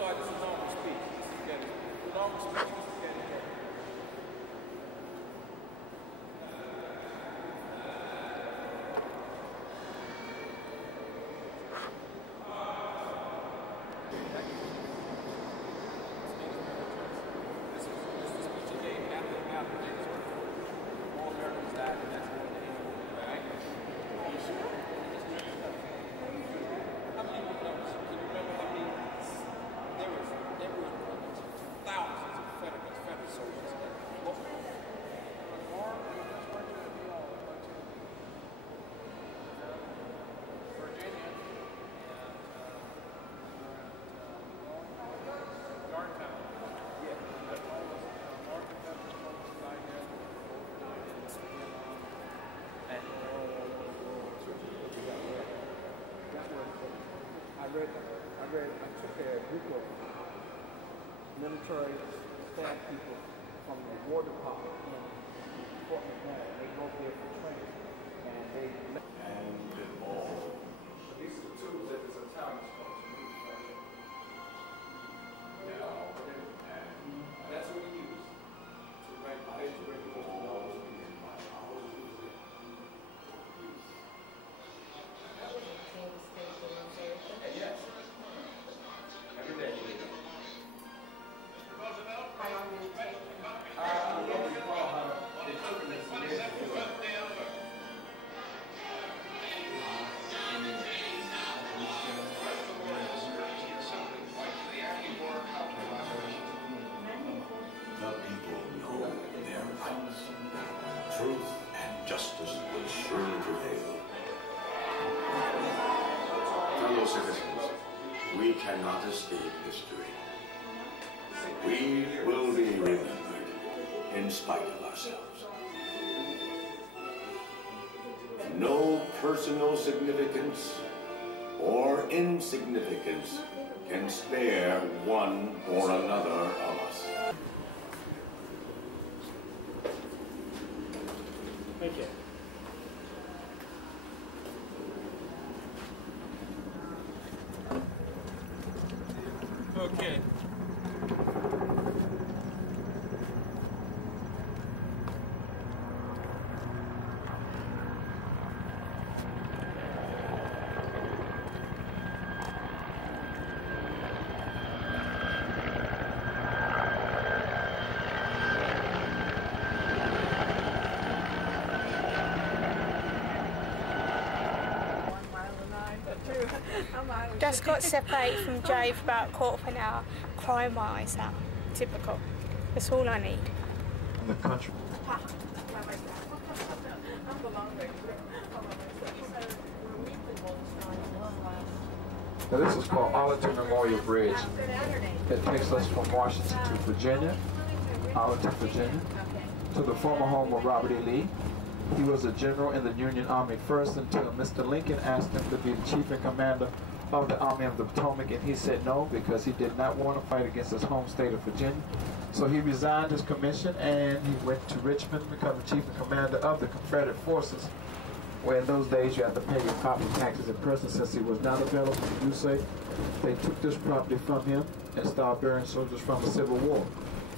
sorry, this is normal speed. Normal speed. I took a group of military staff people from the War Department in Fort McNair. They go there for training, and they These are the tools that this Italian is supposed to use, right? That's what we use to write the page where we're supposed to know what's being yes. Every day. How long did it take? I don't recall how it took me some years to do it. The people know their rights. Truth and justice will surely prevail. Fellow citizens, we cannot escape history. We will be remembered in spite of ourselves. No personal significance or insignificance can spare one or another of us. Thank you. Okay. Just got separated from Jay for about a quarter of an hour, crying my eyes out. Typical. That's all I need. In the country. Now this is called Arlington Memorial Bridge. It takes us from Washington to Virginia, Arlington, Virginia, to the former home of Robert E. Lee. He was a general in the Union Army first until Mr. Lincoln asked him to be the chief and commander of the Army of the Potomac, and he said no because he did not want to fight against his home state of Virginia. So he resigned his commission and he went to Richmond to become the chief and commander of the Confederate forces, where in those days you had to pay your property taxes in person. Since he was not available to do so, they took this property from him and started burying soldiers from the Civil War.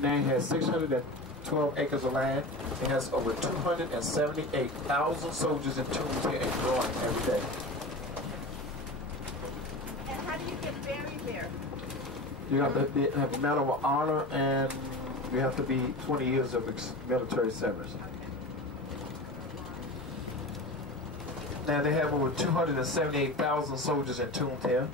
Now he has 612 acres of land. It has over 278,000 soldiers in tombs here and growing every day. And how do you get buried there? You have to have a medal of honor, and you have to be 20 years of military service. Now they have over 278,000 soldiers entombed here.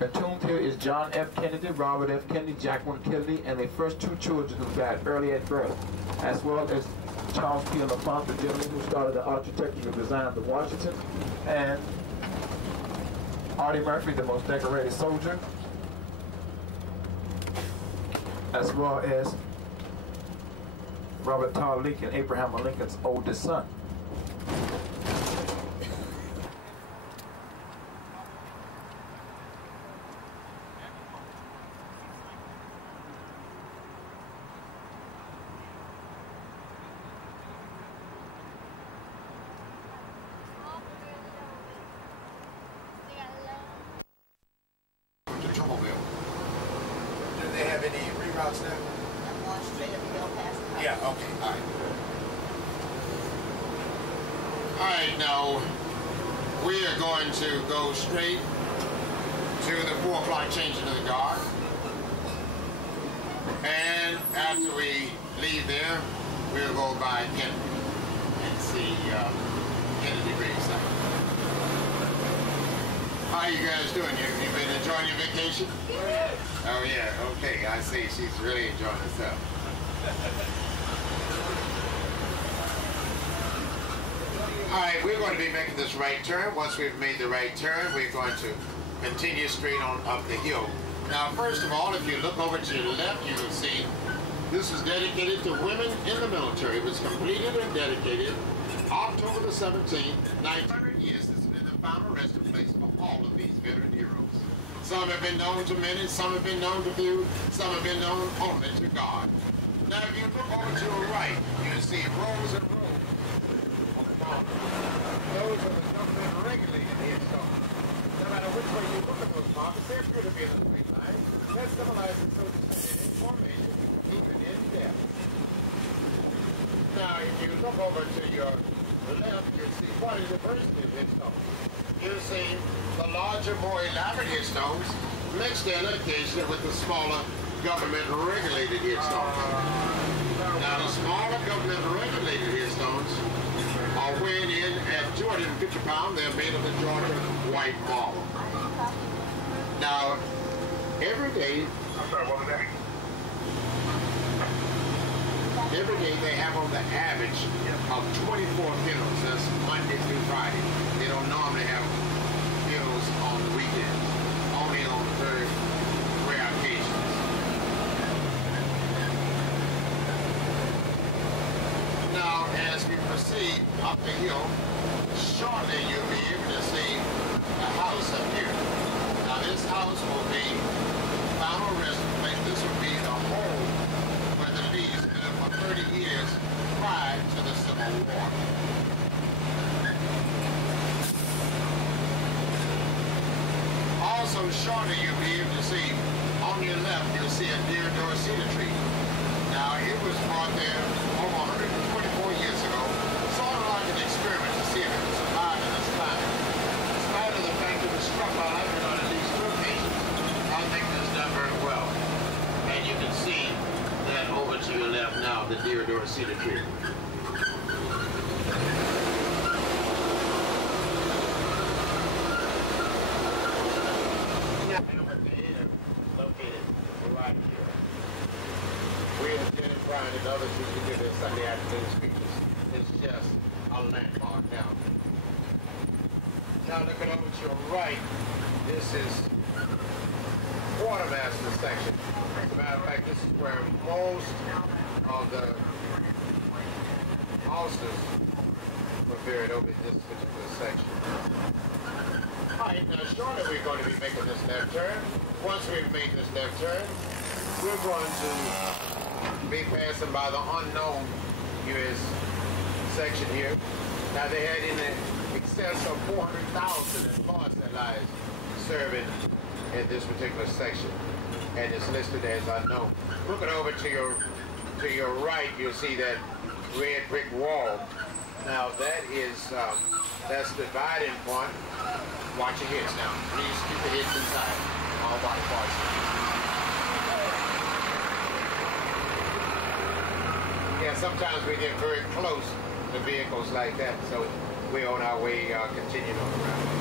Entombed here is John F. Kennedy, Robert F. Kennedy, Jacqueline Kennedy, and their first two children who died early at birth, as well as Charles P. LaFont, the gentleman who started the architectural design of Washington, and Artie Murphy, the most decorated soldier, as well as Robert Todd Lincoln, Abraham Lincoln's oldest son. Yeah, okay, all right. All right, now we are going to go straight to the 4 o'clock changing of the guard. And after we leave there, we'll go by Kennedy and see Kennedy gravesite. How you guys doing? You been enjoying your vacation? Oh yeah, okay, I see. She's really enjoying herself. All right, we're going to be making this right turn. Once we've made the right turn, we're going to continue straight on up the hill. Now, first of all, if you look over to your left, you will see this is dedicated to women in the military. It was completed and dedicated October the 17th, 1900 years. This has been the final resting place for all of these veteran heroes. Some have been known to many, some have been known to few, some have been known only to God. Now, if you look over to your right, you see rows and rows. Those are the government regulated headstones. No matter which way you look at those markers, they appear to be in a straight line. That symbolizes soldiers in formation, even in depth. Now, if you look over to your left, you'll see quite a diversity of headstones. You'll see the larger, more elaborate headstones mixed in occasionally with the smaller government regulated headstones. Now, the smaller government regulated headstones are weighing in at 250 pounds. They're made of the Georgia white marble. Now, every day, every day they have on the average of 24 funerals. That's Monday through Friday. They don't normally have funerals on the weekends, only on very rare occasions. Now, as we proceed up the hill, shortly you'll be able to see a house up here. Now, this house will be the final resting place. This will be the home where the Lees lived for 30 years prior to the Civil War. Also, shortly you'll be able to see on on your left, you'll see a deer door cedar tree. Now, it was brought there over 124 years ago, sort of like an experiment to see if it could survive in this climate. In spite of the fact it was struck by lightning on at least 2 occasions, I think it's done very well. And you can see that over to your left now, the deer door cedar tree. Located right here. We identified and others who can do this Sunday afternoon speeches. It's just a landmark now. Now looking over to your right, this is quartermaster section. As a matter of fact, this is where most of the officers were buried over in this particular section. Alright, now shortly we're going to be making this left turn. Once we've made this left turn, we're going to be passing by the unknown U.S. section here. Now they had in excess of 400,000 that lost their lives serving in this particular section, and it's listed as unknown. Looking over to your right, you'll see that red brick wall. Now that is that's the dividing point. Watch your hips now. Please keep the hips inside. All body parts. Yeah, sometimes we get very close to vehicles like that, so we're on our way continuing on the route.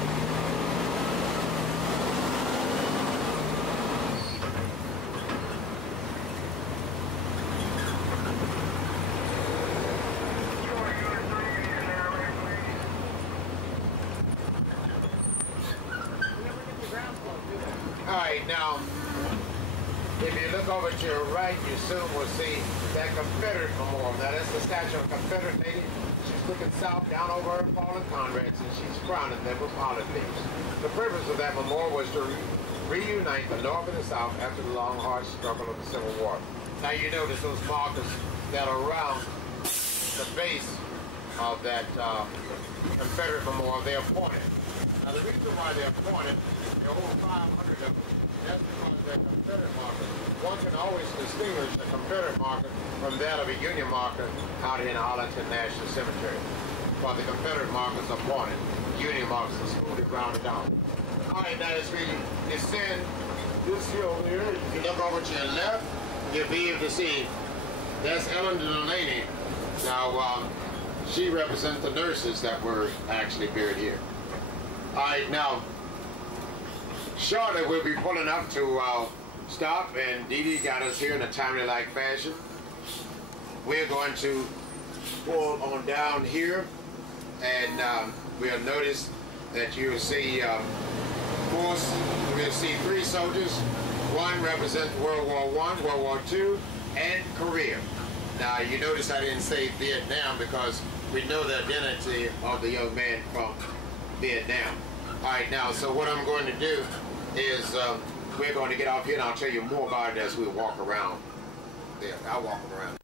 Alright, now, if you look over to your right, you soon will see that Confederate memorial. Now, that's the statue of a Confederate lady. She's looking south down over her fallen comrades, and she's crowning them with olive leaves. The purpose of that memorial was to reunite the North and the South after the long, hard struggle of the Civil War. Now, you notice those markers that are around the base of that Confederate memorial. They are pointed. Now, the reason why they're pointed, there are over 500 of them. That's because they're Confederate markers. One can always distinguish a Confederate marker from that of a Union marker out in Arlington National Cemetery. While the Confederate markers are pointed, Union markers are smoothed grounded down. All right, now as we descend this hill here, if you look over to your left, you'll be able to see that's Ellen Delaney. Now, she represents the nurses that were actually buried here. All right, now, shortly we'll be pulling up to stop, and Dee Dee got us here in a timely-like fashion. We're going to pull on down here, and we'll notice that you'll see, of course, we'll see 3 soldiers. One represents World War I, World War II, and Korea. Now, you notice I didn't say Vietnam because we know the identity of the young man from Vietnam. All right, now, so what I'm going to do is we're going to get off here, and I'll tell you more about it as we walk around there. I'll walk around.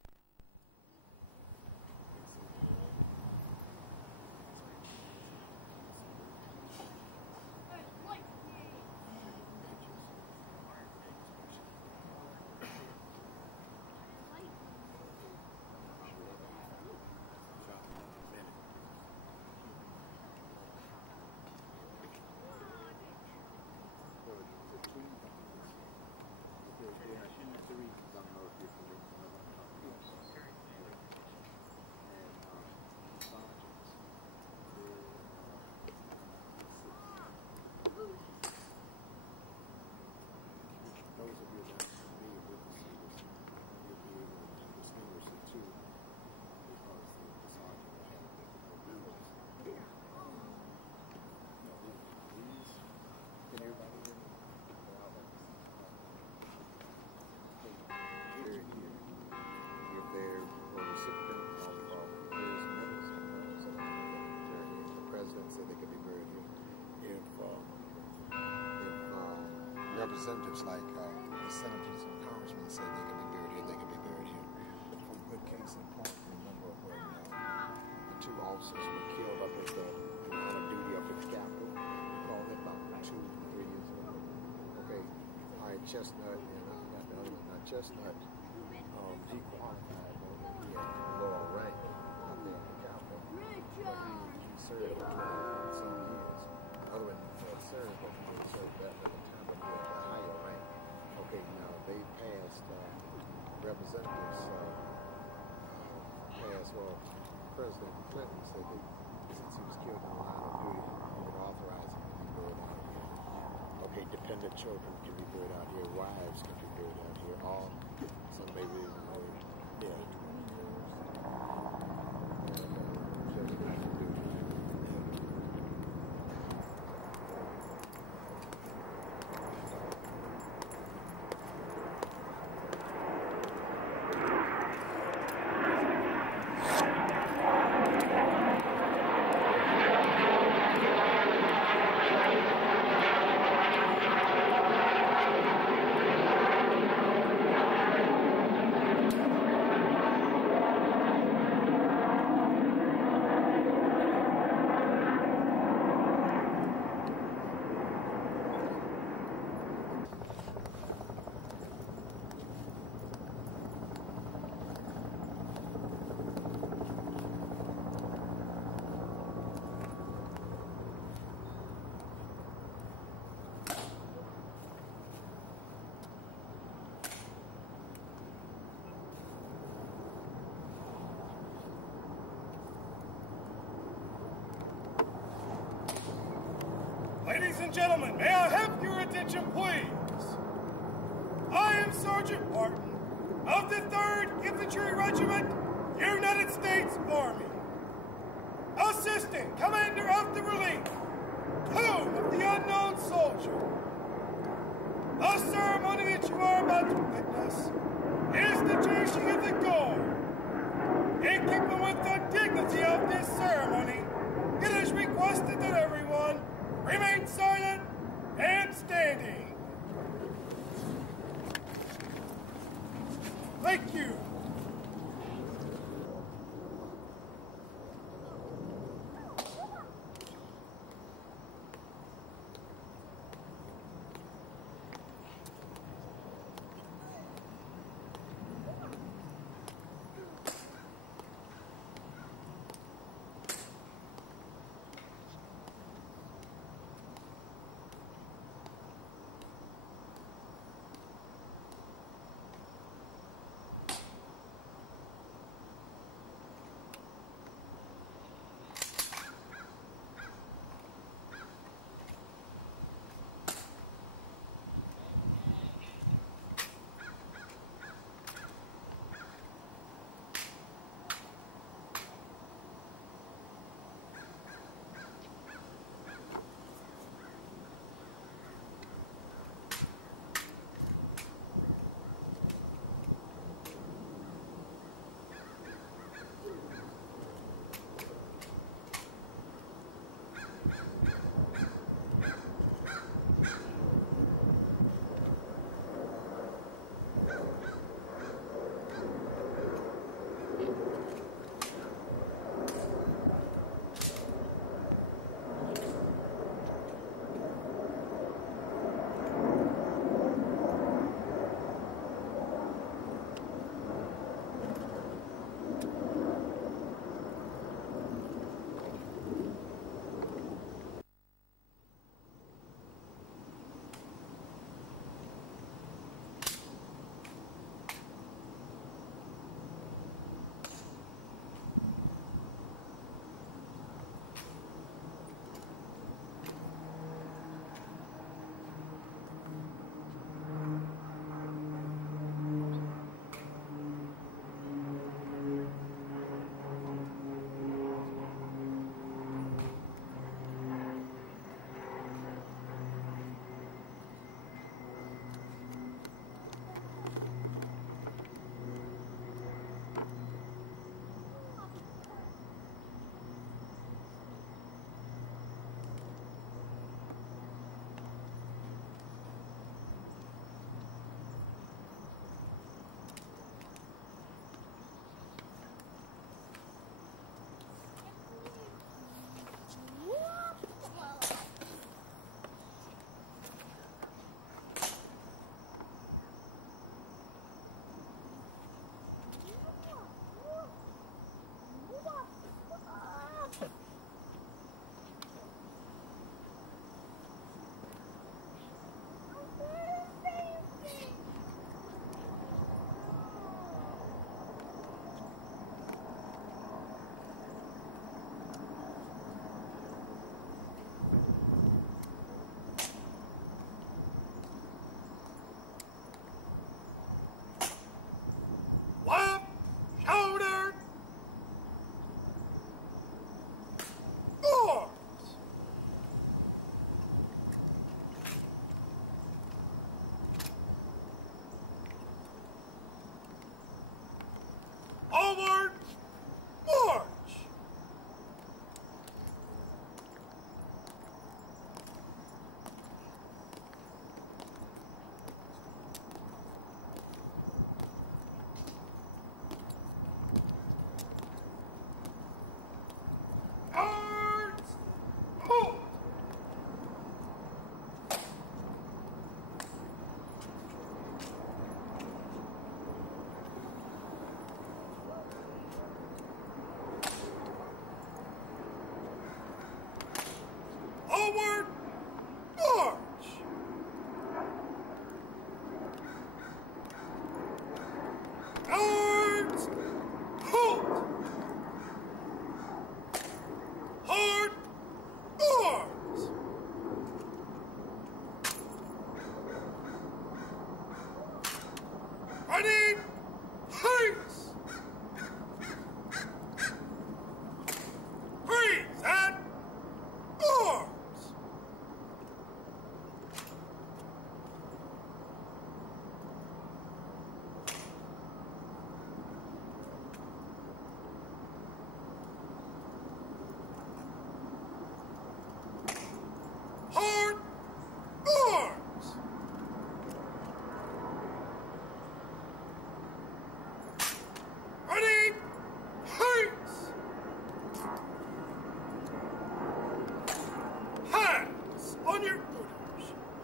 Representatives like the senators and congressmen say they can be buried here, they can be buried here. For a good case in point, remember when the 2 officers were killed up at the line of duty up at the Capitol. We called that about 2 or 3 years ago. Okay, all right, Chestnut, and I forgot the other one. Now, Chestnut, he qualified, he had lower rank out there in the capital. But he served for 20 some years. The other one had served, but he didn't serve that many times, but he had a higher rank. Okay, now they passed representatives, President Clinton said that since he was killed in the line of duty, he would authorize him to be buried out here. Okay, dependent children can be buried out here, wives can be buried out here, all some may reason, yeah. Ladies and gentlemen, may I have your attention, please? I am Sergeant Martin of the 3rd Infantry Regiment, United States Army. Assistant Commander of the Relief, Tomb of the Unknown Soldier. The ceremony that you are about to witness is the changing of the guard. In keeping with the dignity of this ceremony, it is requested that everyone remain silent and standing. Thank you.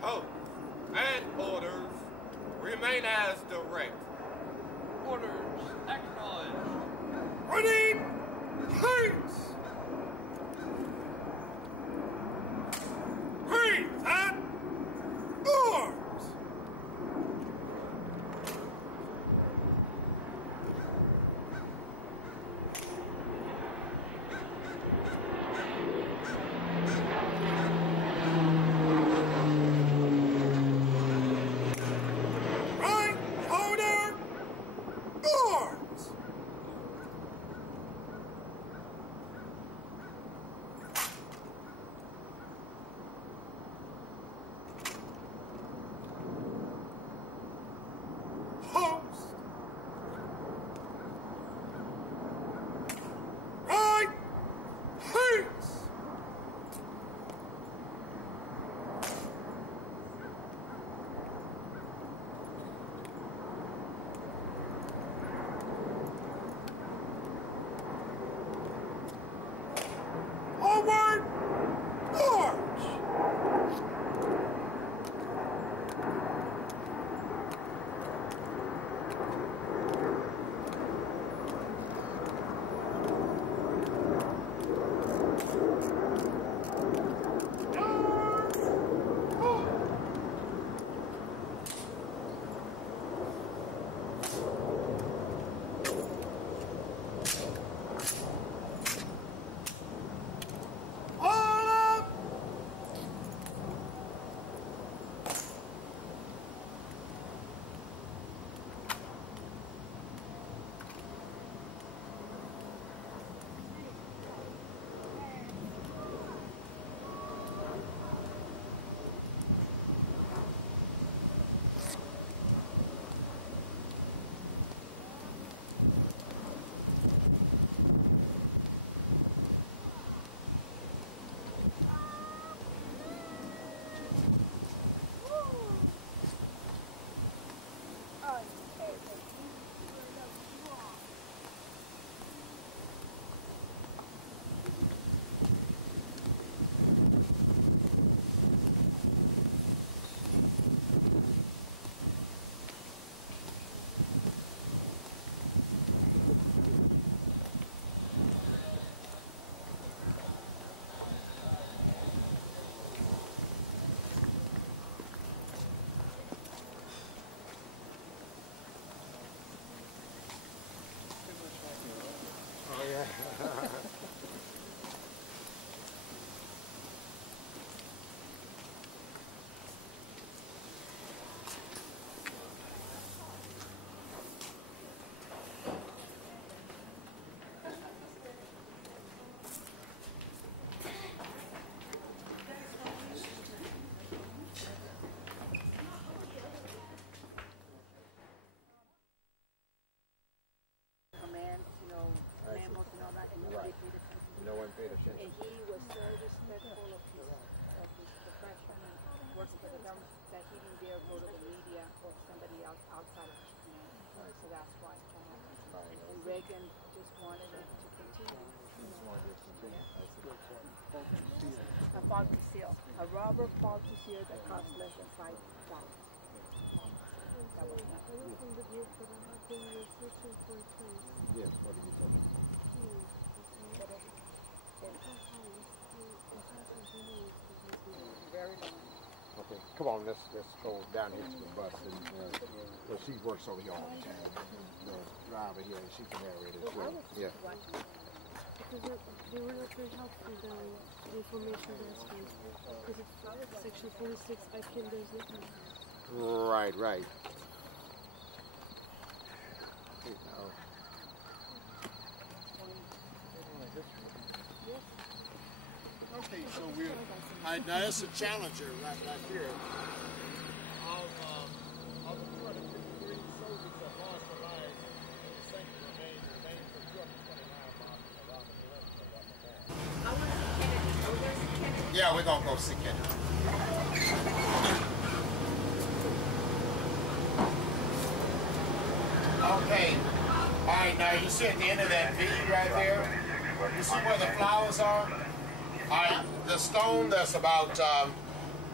Post and orders remain as direct. Orders acknowledged. Ready, please. Ready at arms. Right order, arms. Post. Right, please. Forward, march. All up. Oh, yeah. Commands, memos and all that, and nobody paid attention. No one paid attention. And he was so respectful of his profession and working for the government that he didn't dare go to the media or somebody else outside of his command. So that's why it happened. And Reagan just wanted it to continue. A faulty seal. A rubber faulty seal that cost less than $5. That was not Yes, what are you talking very long. Okay, come on, let's go down here to the bus and well, she works over here all the time. The driver here, and she can narrate as well. Yeah. Because they were not very helpful, the information that's been. Because it's section 46, I feel there's nothing. Right, right. Okay, now. Okay, so we're, now that's a Challenger right here. Of the 253 soldiers that lost their lives in the Saint remains of 229 miles around the perimeter of that memorial. I want to see Kennedy. Are we going to see Kennedy? Yeah, we're going to go see Kennedy. Okay. All right, now you see at the end of that V right there, you see where the flowers are? All right, the stone that's about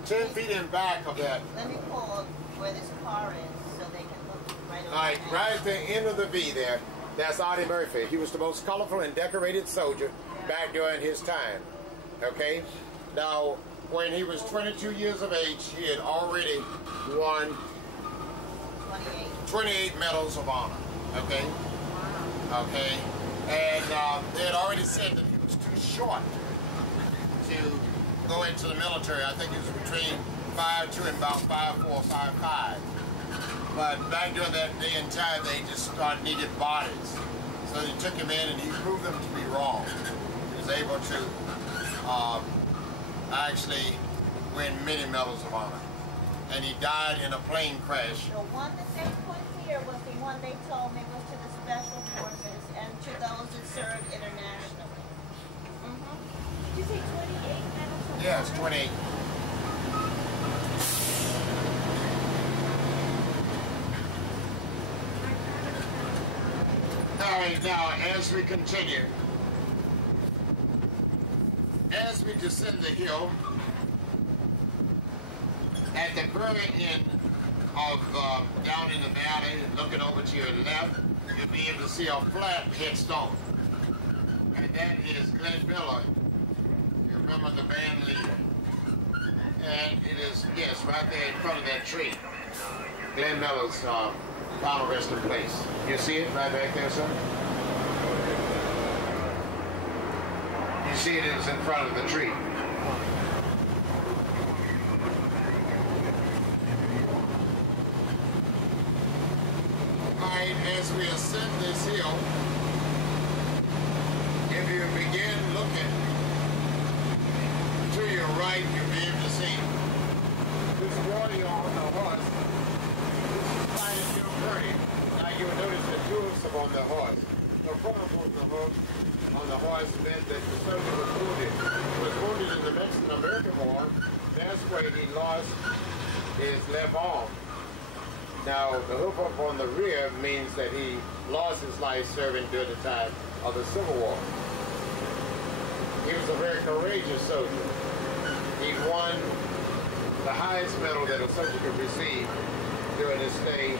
10 feet in back of that. Let me pull up where this car is so they can look right over. All right, right at the end of the V there, that's Audie Murphy. He was the most colorful and decorated soldier back during his time. Okay? Now, when he was 22 years of age, he had already won 28 medals of honor. Okay? Okay? And they had already said that he was too short to go into the military. I think he was between 5'2" and about 5'4", 5'5". But back during that day and time, they just needed bodies. So they took him in and he proved them to be wrong. He was able to actually win many medals of honor. And he died in a plane crash. The one that they put here was the one they told me was to the special forces and to those that served internationally. Did you say 28 medals of honor? Yeah, it's 28. All right, now, as we continue, as we descend the hill, at the very end of down in the valley, looking over to your left, you'll be able to see a flat headstone. And that is Glenn Miller. You remember the band leader. And it is, yes, right there in front of that tree. Glenn Miller's final resting place. You see it right back there, sir? You see it is in front of the tree. Alright, as we ascend this hill, if you begin looking to your right, you'll be able to see this warrior on the horse. This is Lieutenant Joe Curry. Now you will notice the jewels are on the horse. The front on the horse meant that the soldier was wounded. He was wounded in the Mexican-American War. That's where he lost his left arm. Now, the hoof up on the rear means that he lost his life serving during the time of the Civil War. He was a very courageous soldier. He won the highest medal that a soldier could receive during his stay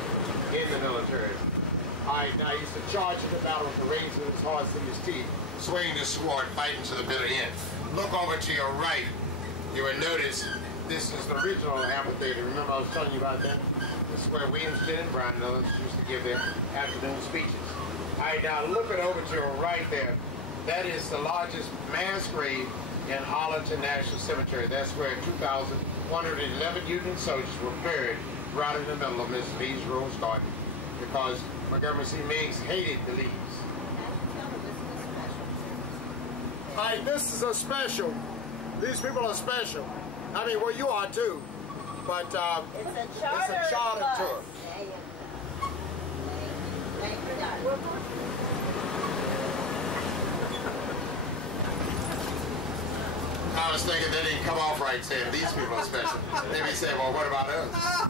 in the military. All right, now he used to charge in the battle with the reins of his horse in his teeth, swinging his sword, fighting to the bitter end. Look over to your right. You will notice this is the original amphitheater. Remember I was telling you about that? This is where Williamston and Brown and others used to give their afternoon speeches. All right, now looking over to your right there, that is the largest mass grave in Arlington National Cemetery. That's where 2,111 Union soldiers were buried right in the middle of Miss Lee's Rose Garden because Montgomery C. Meigs hated the Lees. All right, this is a special. These people are special. I mean, well, you are too. But it's a charter tour. I was thinking they didn't come off right saying these people are special. They may say, well, what about us?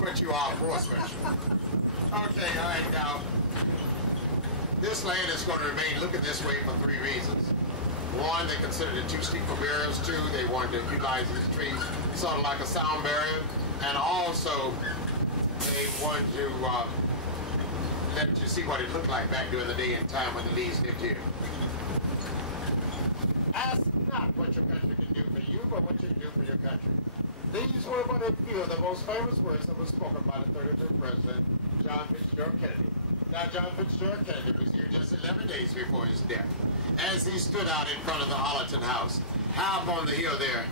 But you are more special. Okay, all right, now, this land is going to remain looking this way for three reasons. One, they considered it too steep for burials. Two, they wanted to utilize these trees sort of like a sound barrier. And also, they wanted to let you see what it looked like back during the day and time when the Lees lived here. Ask not what your country can do for you, but what you can do for your country. These were but a few of the most famous words that were spoken by the 33rd President, John Fitzgerald Kennedy. Now, John Fitzgerald Kennedy was here just 11 days before his death. As he stood out in front of the Arlington House, high up on the hill there,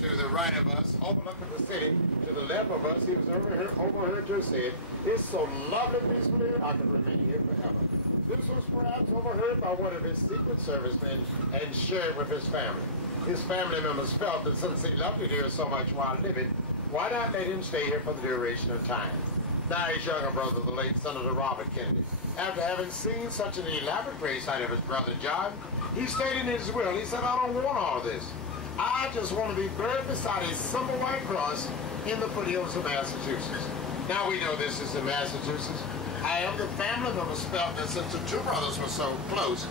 to the right of us, overlooking the city, to the left of us, he was overheard just said, "It's so lovely peaceful here, I could remain here forever." This was perhaps overheard by one of his Secret Service men and shared with his family. His family members felt that since he loved it here so much while living, why not let him stay here for the duration of time? Now his younger brother, the late Senator Robert Kennedy, after having seen such an elaborate gravesite of his brother John, he stated in his will, he said, "I don't want all this. I just want to be buried beside a simple white cross in the foothills of Massachusetts." Now we know this is in Massachusetts. However, the family members felt that since the two brothers were so close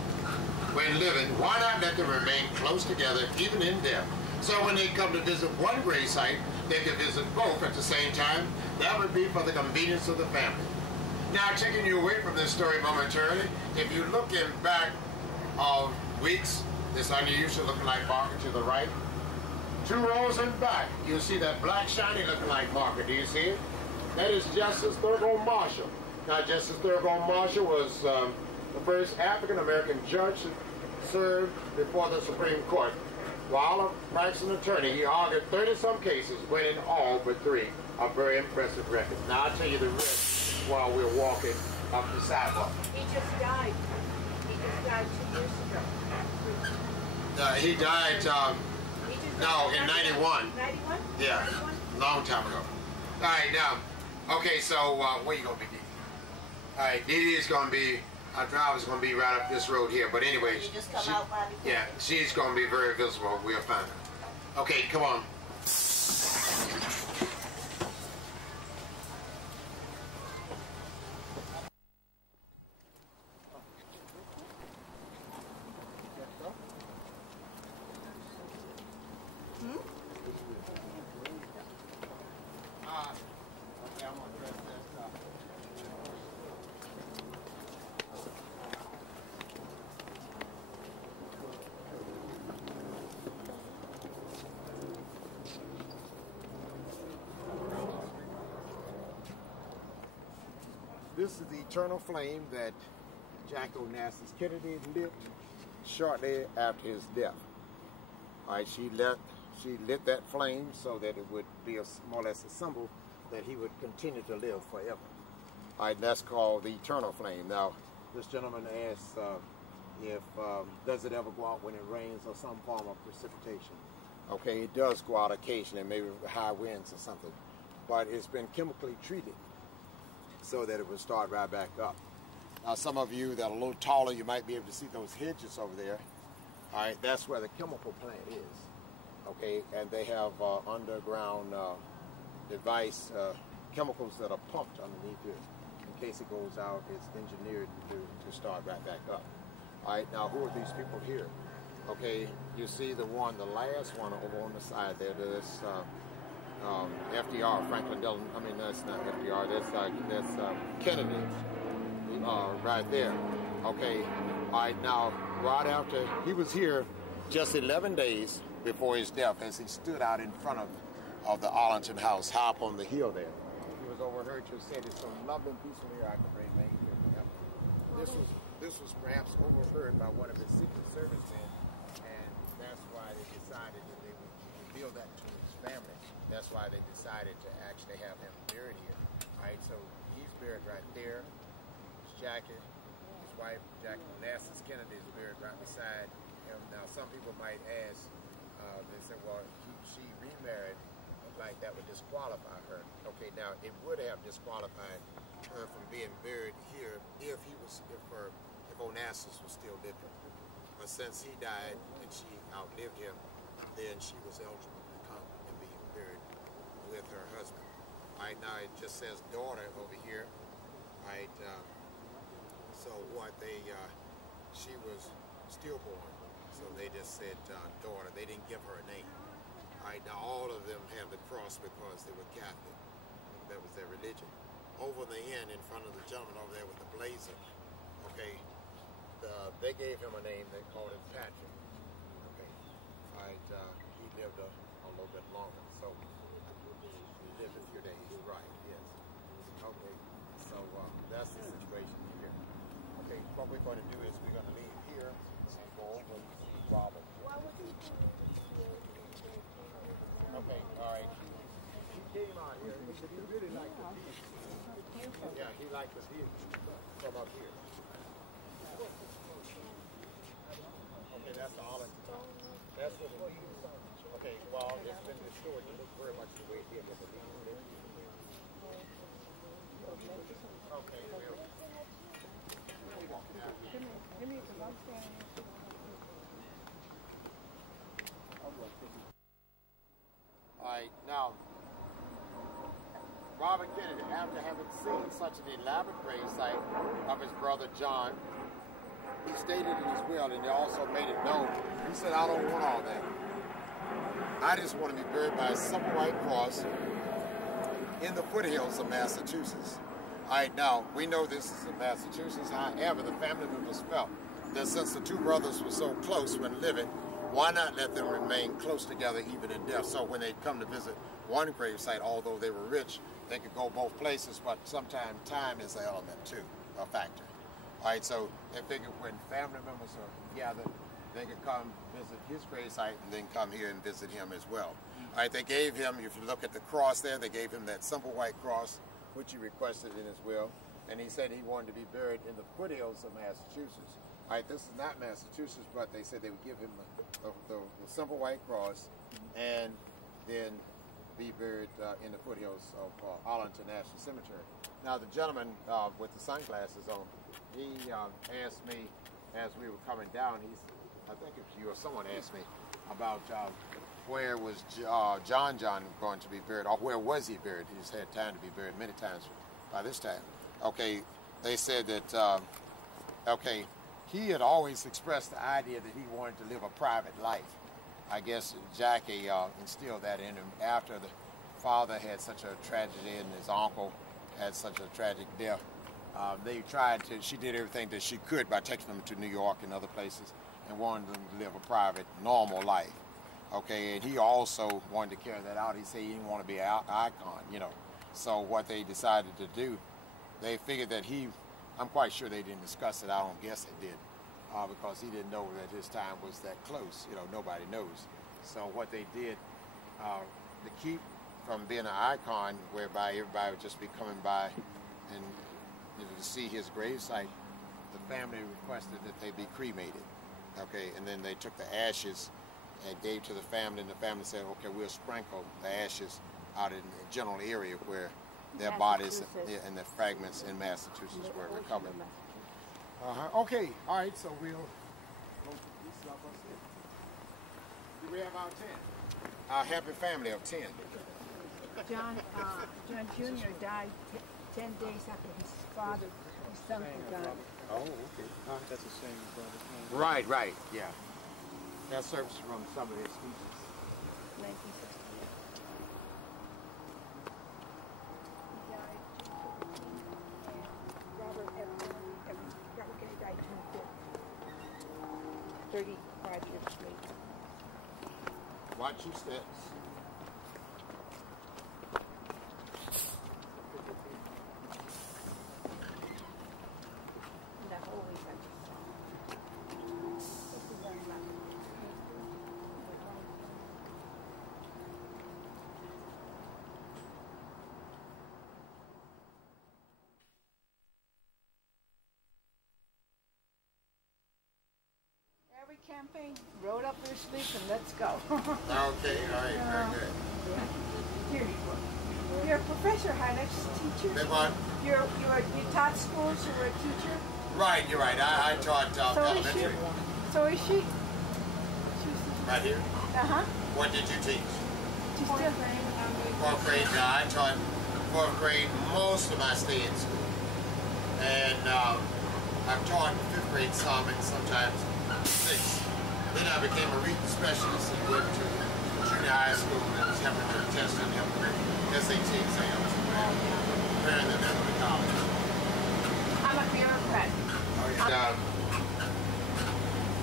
when living, why not let them remain close together even in death? So when they come to visit one grave site, they can visit both at the same time. That would be for the convenience of the family. Now, taking you away from this story momentarily, if you look in back of weeks, this unusual looking like marker to the right, 2 rows in back, you'll see that black shiny looking like marker. Do you see it? That is Justice Thurgood Marshall. Now, Justice Thurgood Marshall was the first African-American judge to serve before the Supreme Court. While a practicing attorney, he argued 30-some cases, winning all but 3. A very impressive record. Now, I'll tell you the rest while we're walking up the sidewalk. He just died. He just died 2 years ago. He died, no, in 91. 91? Yeah, 91? long time ago. All right, now, okay, so where you going to be, Dee? All right, Dee is going to be, our driver's going to be right up this road here. But anyway, You just come out by the yeah, she's going to be very visible. We'll find her. Okay, come on. This is the eternal flame that Jack Onassis Kennedy lit shortly after his death. All right, she lit that flame so that it would be more or less a symbol that he would continue to live forever. All right, that's called the eternal flame. Now, this gentleman asked if does it ever go out when it rains or some form of precipitation. Okay, it does go out occasionally, maybe high winds or something, but it's been chemically treated so that it will start right back up. Now, some of you that are a little taller, you might be able to see those hedges over there. All right, that's where the chemical plant is. Okay, and they have underground device chemicals that are pumped underneath it. In case it goes out, it's engineered to start right back up. All right, now who are these people here? Okay, you see the last one over on the side there. There's FDR, Franklin Delano. I mean, that's not FDR. That's Kennedy, right there. Okay. All right. Now, right after he was here, just 11 days before his death, as he stood out in front of the Arlington House, high up on the hill there, he was overheard to say, "It's so lovely and peaceful here, I can remain here forever." This was perhaps overheard by one of his Secret Service men, and that's why they decided that they would reveal that to his family. That's why they decided to actually have him buried here. All right, so he's buried right there. His Jackie, his wife, Jackie Onassis Kennedy, is buried right beside him. Now, some people might ask, they say, well, she remarried, like that would disqualify her. Okay, now it would have disqualified her from being buried here if Onassis was still living. But since he died and she outlived him, then she was eligible to come and be buried with her husband. All right, now it just says daughter over here. All right, so what she was stillborn, so they just said daughter. They didn't give her a name. All right, now all of them have the cross because they were Catholic. That was their religion. Over the end, in front of the gentleman over there with the blazer, okay, they gave him a name. They called him Patrick. Okay, all right, he lived a little bit longer, so he lived a few days. Right, yes. Okay, so that's the situation here. Okay, what we're going to do is we're going to leave here and go over to Robert. Okay, all right. He came out here because he really liked the view. Yeah, he liked the view from up here. Okay, that's the Arlington. That's what it is. Okay, well, it's been restored to look very much the way it did with the view. Okay, we'll walk down. All right, now, Robert Kennedy, after having seen such an elaborate grave site of his brother John, he stated in his will, and he also made it known, he said, I don't want all that. I just want to be buried by a simple white cross in the foothills of Massachusetts. All right, now, we know this is in Massachusetts. However, the family members felt that since the two brothers were so close when living, why not let them remain close together even in death? So when they come to visit one gravesite, although they were rich, they could go both places, but sometimes time is an element too, a factor. All right, so they figured when family members are gathered, they could come visit his gravesite and then come here and visit him as well. All right, they gave him, if you look at the cross there, they gave him that simple white cross, which he requested in his will, and he said he wanted to be buried in the foothills of Massachusetts. All right, this is not Massachusetts, but they said they would give him the simple white cross and then be buried in the foothills of Arlington National Cemetery. Now, the gentleman with the sunglasses on, he asked me as we were coming down, I think it was you or someone asked me about where was John going to be buried, or where was he buried? He's had time to be buried many times by this time. Okay, they said that, okay, he had always expressed the idea that he wanted to live a private life. I guess Jackie instilled that in him after the father had such a tragedy and his uncle had such a tragic death. She did everything that she could by taking them to New York and other places and wanted them to live a private, normal life. Okay, and he also wanted to carry that out. He said he didn't want to be an icon, you know. So what they decided to do, they figured that I'm quite sure they didn't discuss it. I don't guess they did, because he didn't know that his time was that close. You know, nobody knows. So what they did to keep from being an icon, whereby everybody would just be coming by and to see his gravesite, the family requested that they be cremated. Okay, and then they took the ashes and gave to the family, and the family said, okay, we'll sprinkle the ashes out in the general area where their bodies and the fragments in Massachusetts were recovered. Okay, all right, so we'll go to this up here. Do we have our 10? Our happy family of 10. John Jr. died 10 days after his father, his son died. Oh, okay. That's the same brother. Right, yeah. That serves from some of his speeches. 1968. He died 2:15, and Robert Kennedy died 2:50. 35 years later. Watch your steps. Campaign, roll up your sleeves and let's go. Okay, all right, very good. Here you go. You're a professor, Hannah's teacher. You taught schools, you were a teacher? Right, you're right. I taught elementary. So is she? Right here? Uh-huh. What did you teach? She's still grade. Fourth grade. Now, I taught fourth grade most of my stay in school. And I've taught fifth grade some and sometimes 6. Then I became a reading specialist and went to junior high school and was helping them test and helping them SAT exams and preparing them to go to college. I'm a bureaucrat.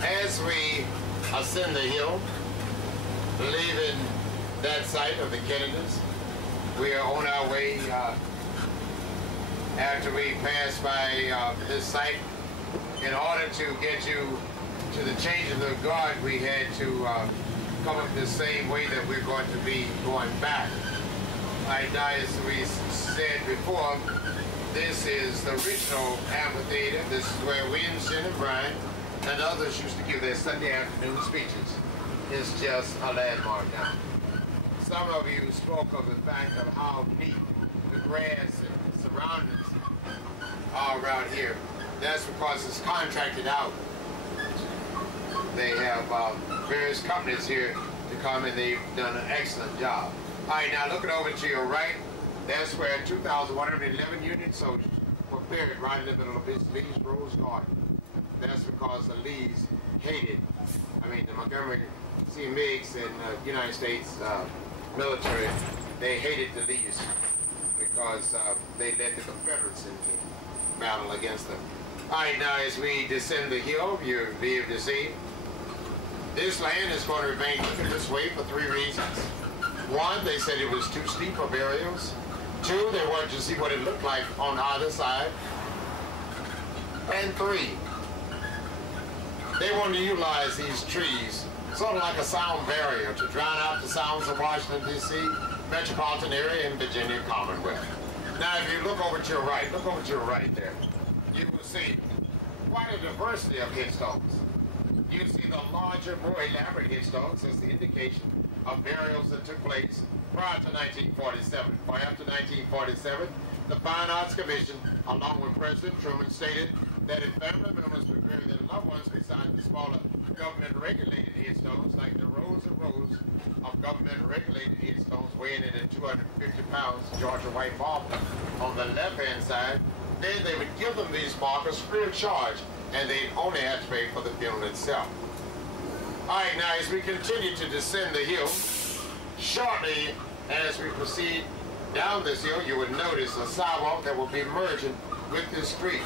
As we ascend the hill, leaving that site of the Kennedys, we are on our way after we pass by this site. In order to get you to the change of the guard, we had to come up the same way that we're going to be going back. Now, as we said before, this is the original amphitheater. This is where Winston and Brian and others used to give their Sunday afternoon speeches. It's just a landmark now. Some of you spoke of the fact of how neat the grass and surroundings are around here. That's because it's contracted out. They have various companies here to come, and they've done an excellent job. All right, now looking over to your right, that's where 2,111 Union soldiers were buried right in the middle of Lee's Rose Garden. That's because the Lees hated, the Montgomery See, MiGs in United States military, they hated the least because they led the Confederates into battle against them. All right, now as we descend the hill, you'll be able to see this land is going to remain this way for 3 reasons. 1, they said it was too steep for burials. 2, they wanted to see what it looked like on either side. And 3, they wanted to utilize these trees sort of like a sound barrier to drown out the sounds of Washington, D.C., metropolitan area, and Virginia Commonwealth. Now, if you look over to your right, there, you will see quite a diversity of headstones. You see the larger, more elaborate headstones as the indication of burials that took place prior to 1947. For after 1947, the Fine Arts Commission, along with President Truman, stated that if family members would bury their loved ones beside the smaller government-regulated headstones, like the rows and rows of government-regulated headstones weighing in at 250 pounds, Georgia white marble, on the left-hand side, then they would give them these markers free of charge, and they only had to pay for the funeral itself. All right, now as we continue to descend the hill, shortly as we proceed down this hill, you would notice a sidewalk that will be merging with this street.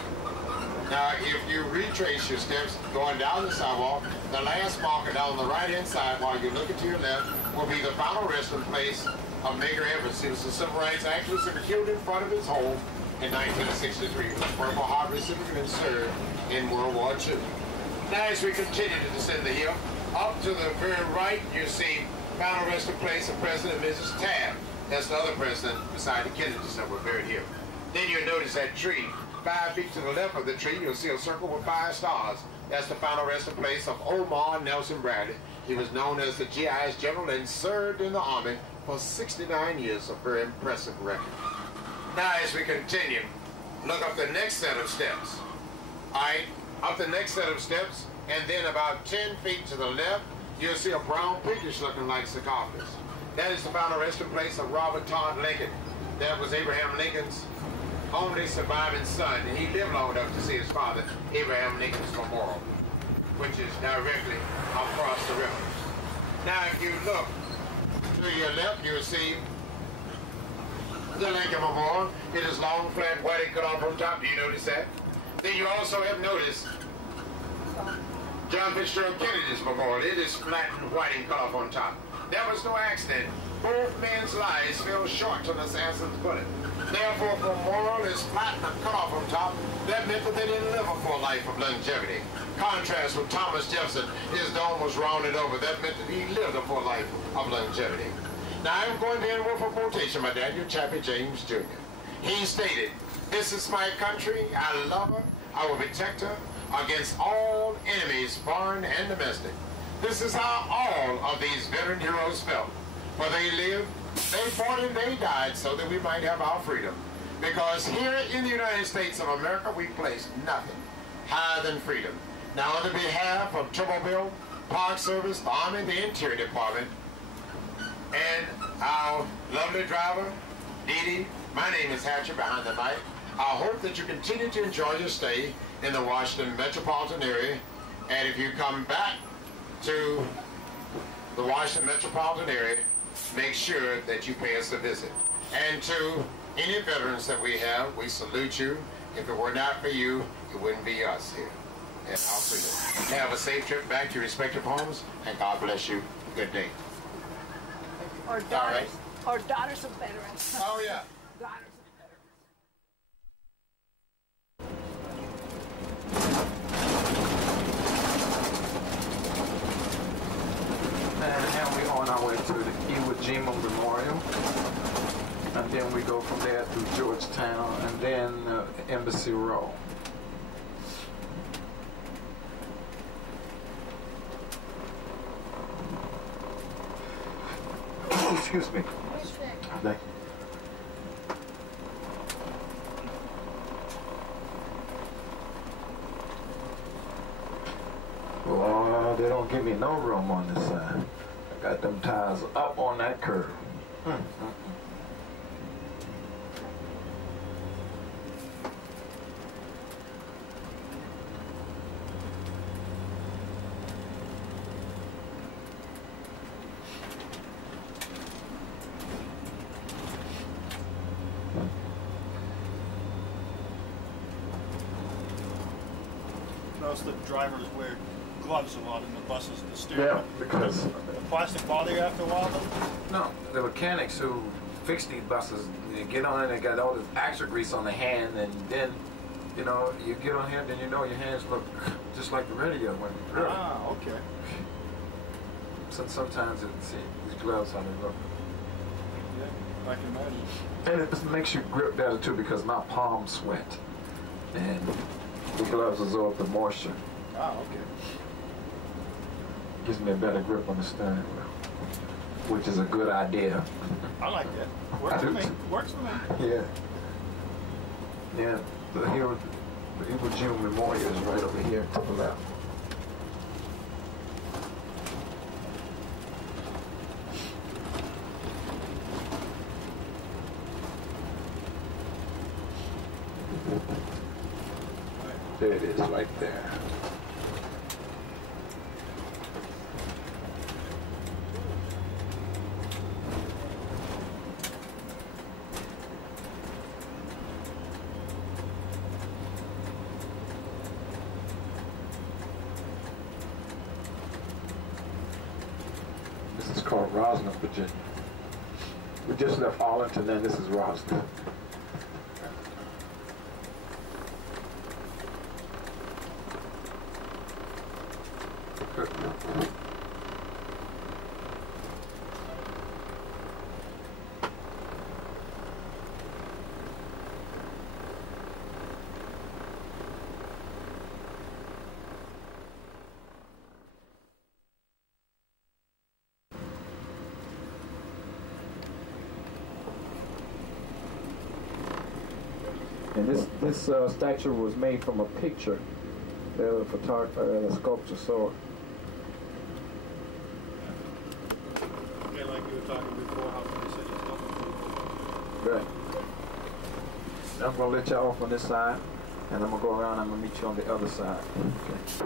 Now, if you retrace your steps going down the sidewalk, the last marker down the right-hand side while you're looking to your left will be the final resting place of Medgar Evers. He was a civil rights activist and killed in front of his home in 1963. He was a Purple Heart recipient and served in World War II. Now, as we continue to descend the hill, up to the very right, you see final resting place of President and Mrs. Taft. That's the other president beside the Kennedys that were buried here. Then you'll notice that tree. 5 feet to the left of the tree, you'll see a circle with 5 stars. That's the final resting place of Omar Nelson Bradley. He was known as the GI's general and served in the Army for 69 years, a very impressive record. Now, as we continue, look up the next set of steps. All right, up the next set of steps, and then about 10 feet to the left, you'll see a brown pinkish looking like sarcophagus. That is the final resting place of Robert Todd Lincoln. That was Abraham Lincoln's only surviving son, and he lived long enough to see his father, Abraham Lincoln's memorial, which is directly across the river. Now, if you look to your left, you'll see the Lincoln Memorial. It is long, flat, white, and cut off on top. Do you notice that? Then you also have noticed John Fitzgerald Kennedy's memorial. It is flat and white and cut off on top. That was no accident. Both men's lives fell short to the assassin's bullet. Therefore, if a memorial is flat and cut off on top, that meant that they didn't live a full life of longevity. Contrast with Thomas Jefferson, his dome was rounded over. That meant that he lived a full life of longevity. Now, I'm going to end with a quotation by Daniel Chappie James Jr. He stated, "This is my country. I love her. I will protect her against all enemies, foreign and domestic." This is how all of these veteran heroes felt. For they lived, they fought, and they died so that we might have our freedom. Because here in the United States of America, we place nothing higher than freedom. Now, on the behalf of Turbo Park Service, the Army, the Interior Department, and our lovely driver, Dee Dee, my name is Hatcher behind the mic. I hope that you continue to enjoy your stay in the Washington metropolitan area. And if you come back to the Washington metropolitan area, make sure that you pay us a visit. And to any veterans that we have, we salute you. If it were not for you, it wouldn't be us here at our freedom. Have a safe trip back to your respective homes, and God bless you. Good day. Or daughters, or daughters of veterans. Oh, yeah. Daughters. And now we're on our way to the Iwo Jima Memorial. And then we go from there through Georgetown and then Embassy Row. Excuse me. Thank you. Oh, they don't give me no room on this side. I got them tires up on that curve. noticed that drivers wear gloves a lot in the buses to steer. Yeah, because the plastic bother you after a while, though? no, the mechanics who fix these buses, they get on and they got all this axle grease on the hand, and then, you know, you get on here, then you know your hands look just like the radio when really. Ah, okay. So sometimes these gloves how they look. Yeah, I can imagine. And it makes you grip better too because my palms sweat, and the gloves absorb the moisture. Ah, okay. Gives me a better grip on the steering wheel, which is a good idea. I like that. Works for me. Works for me. Yeah. Yeah. The Iwo Jima Memorial is right over here to the left. There it is, right there. This is called Roslyn, Virginia. We just left Arlington, and this is Roslyn. And this statue was made from a picture that a photographer and a sculptor saw. Okay, like you were talking before, how many cities come? Right. I'm gonna let y'all off on this side, and I'm gonna go around. I'm gonna meet you on the other side. Okay.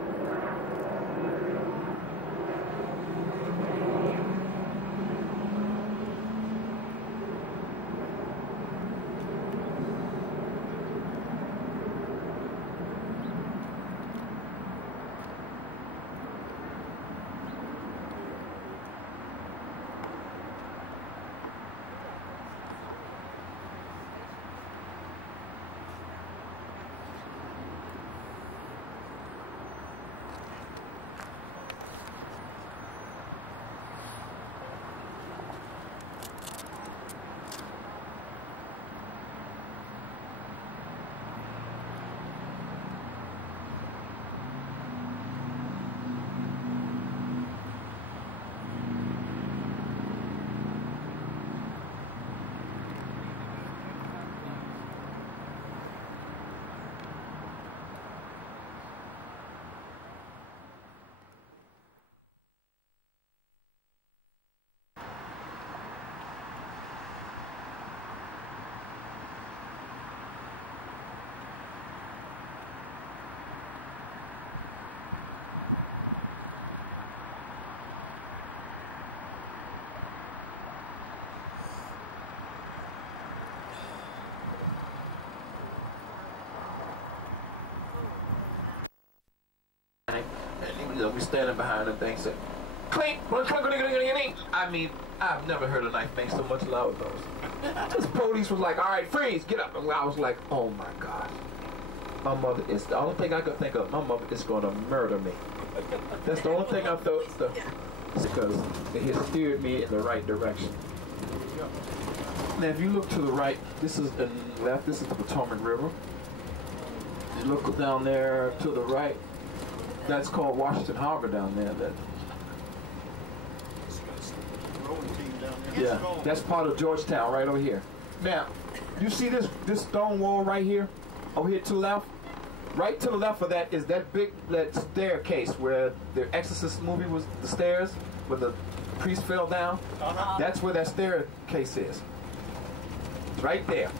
We standing behind the thing said, clink, I mean, I've never heard a knife make so much loud those. This police was like, all right, freeze, get up. And I was like, oh my God. My mother is, the only thing I could think of, my mother is going to murder me. That's the only thing I felt, because it had steered me in the right direction. Now, if you look to the right, this is the left, this is the Potomac River. You look down there to the right, that's called Washington Harbor down there. Yeah, that's part of Georgetown right over here. Now, you see this stone wall right here? Over here to the left? Right to the left of that is that staircase where the Exorcist movie was, the stairs, where the priest fell down. That's where that staircase is. It's right there.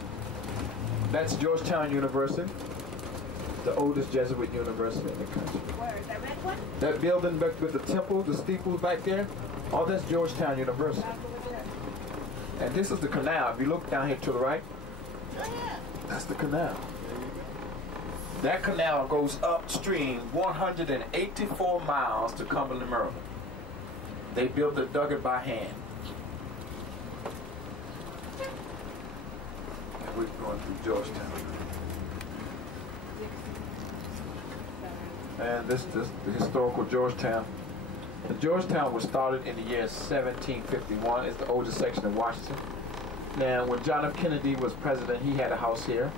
That's Georgetown University, the oldest Jesuit university in the country. Where is that red one? That building back with the temple, the steeple back there, all that's Georgetown University. And this is the canal. If you look down here to the right, that's the canal. That canal goes upstream 184 miles to Cumberland, Maryland. They built it, dug it by hand. And we're going through Georgetown. And this is the historical Georgetown. The Georgetown was started in the year 1751. It's the oldest section of Washington. Now, when John F. Kennedy was president, he had a house here,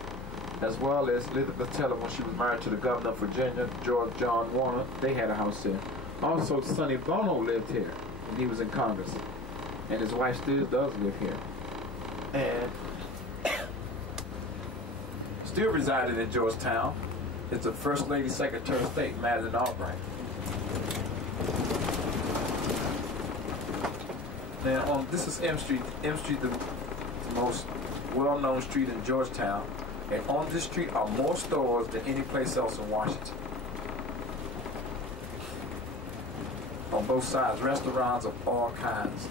as well as Elizabeth Taylor when she was married to the governor of Virginia, George John Warner. They had a house here. Also, Sonny Bono lived here, and he was in Congress. And his wife still does live here. And still resided in Georgetown is the First Lady Secretary of State, Madeleine Albright. Now, this is M Street. M Street, the most well-known street in Georgetown. And on this street are more stores than any place else in Washington. On both sides, restaurants of all kinds.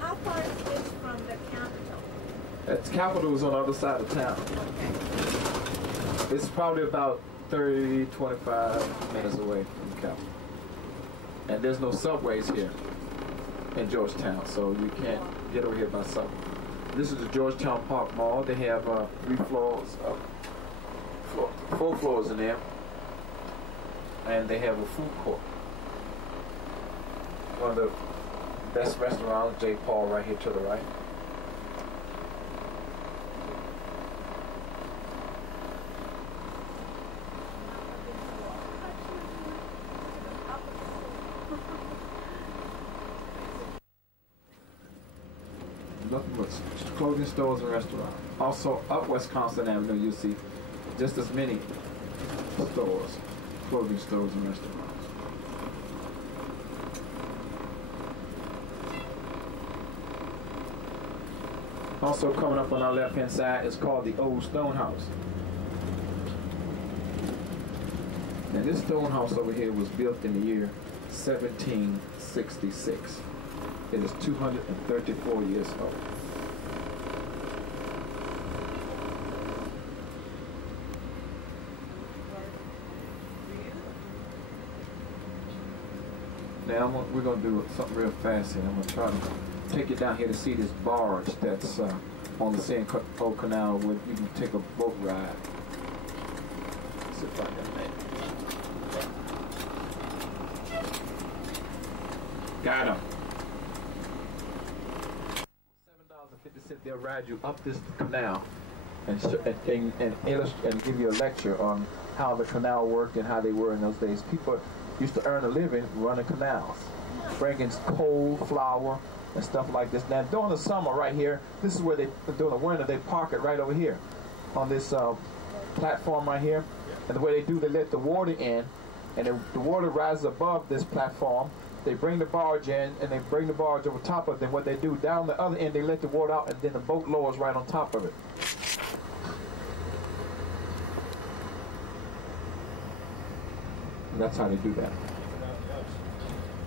How far is this from the Capitol? The Capitol is on the other side of town. It's probably about 30, 25 minutes away from the Capitol. And there's no subways here in Georgetown, so you can't get over here by subway. This is the Georgetown Park Mall. They have 3 floors, 4 floors in there, and they have a food court. One of the best restaurants, J. Paul, right here to the right. Nothing but clothing stores and restaurants. Also, up Wisconsin Avenue, you'll see just as many stores, clothing stores and restaurants. Also coming up on our left-hand side is called the Old Stone House. And this stone house over here was built in the year 1766. It is 234 years old. Now we're going to do something real fast here. I'm going to try to take you down here to see this barge that's on the St. Paul Canal where you can take a boat ride. Let's see if I can make it. Got him. $7.50, they'll ride you up this canal and give you a lecture on how the canal worked and how they were in those days. People used to earn a living running canals, bringing coal, flour, and stuff like this. Now, during the summer right here, this is where during the winter, they park it right over here on this platform right here. And the way they do, they let the water in, and the water rises above this platform. They bring the barge in, and they bring the barge over top of it. Then what they do, down the other end, they let the water out, and then the boat lowers right on top of it. And that's how they do that.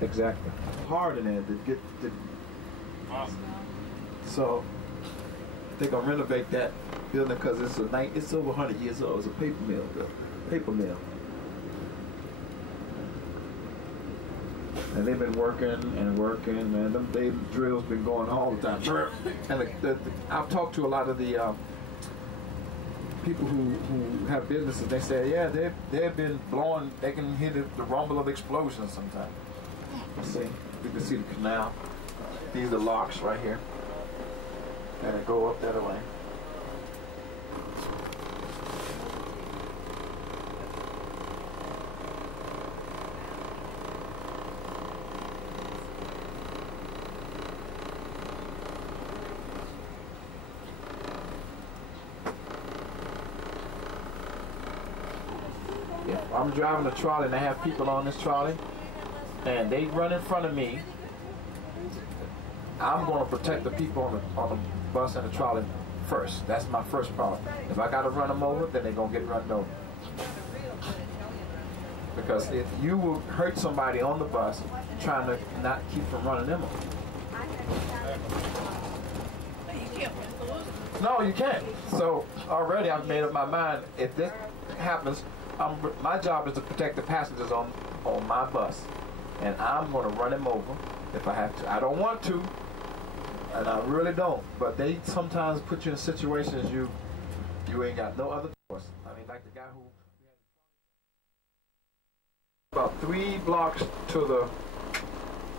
Exactly. Hard in there to get the... So they're gonna renovate that building because it's over 100 years old. It's a paper mill. Paper mill. And they've been working and working, and the drill's been going all the time. And I've talked to a lot of the people who have businesses. They say, yeah, they've been blowing. They can hear the rumble of explosions sometimes. Let's see. You can see the canal. These are locks right here. And go up that way. If I'm driving a trolley and I have people on this trolley and they run in front of me, I'm going to protect the people on the bus and the trolley first. That's my first problem. If I got to run them over, then they're going to get run over. Because if you will hurt somebody on the bus, trying to not keep from running them over. No, you can't. So already I've made up my mind. If this happens, my job is to protect the passengers on my bus, and I'm going to run them over if I have to. I don't want to, and I really don't. But they sometimes put you in situations you ain't got no other choice. I mean, like the guy who about 3 blocks to the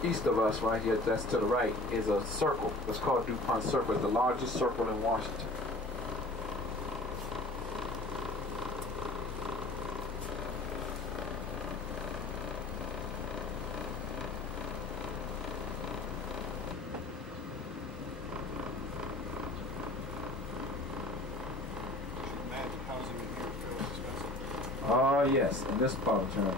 east of us, right here, that's to the right, is a circle. It's called DuPont Circle. It's the largest circle in Washington. Oh, yes, in this part of town.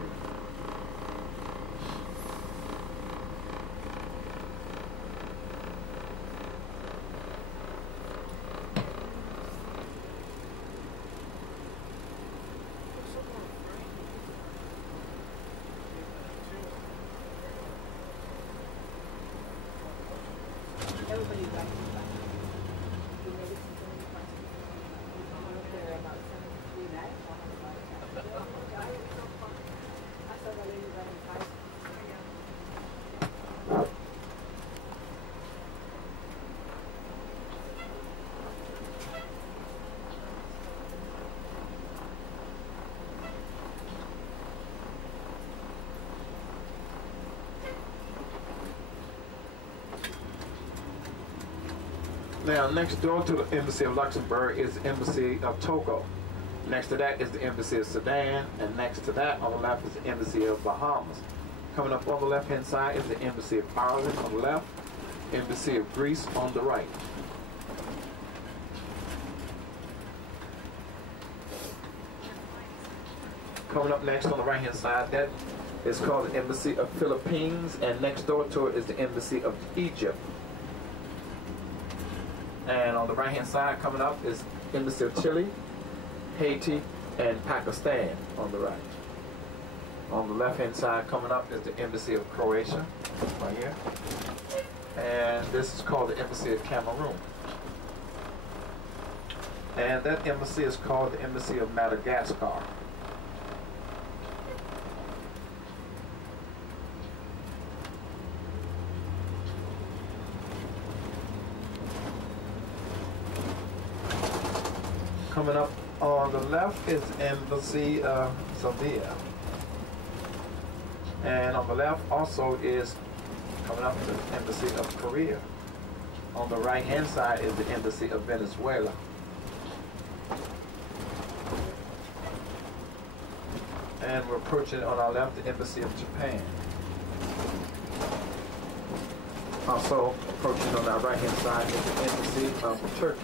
Now, next door to the Embassy of Luxembourg is the Embassy of Togo. Next to that is the Embassy of Sudan, and next to that on the left is the Embassy of Bahamas. Coming up on the left-hand side is the Embassy of Ireland on the left, Embassy of Greece on the right. Coming up next on the right-hand side, that is called the Embassy of Philippines, and next door to it is the Embassy of Egypt. And on the right-hand side, coming up, is Embassy of Chile, Haiti, and Pakistan on the right. On the left-hand side, coming up, is the Embassy of Croatia, right here. And this is called the Embassy of Cameroon. And that embassy is called the Embassy of Madagascar. Coming up on the left is Embassy of Zambia. And on the left also is, coming up, the Embassy of Korea. On the right-hand side is the Embassy of Venezuela. And we're approaching on our left the Embassy of Japan. Also approaching on our right-hand side is the Embassy of Turkey.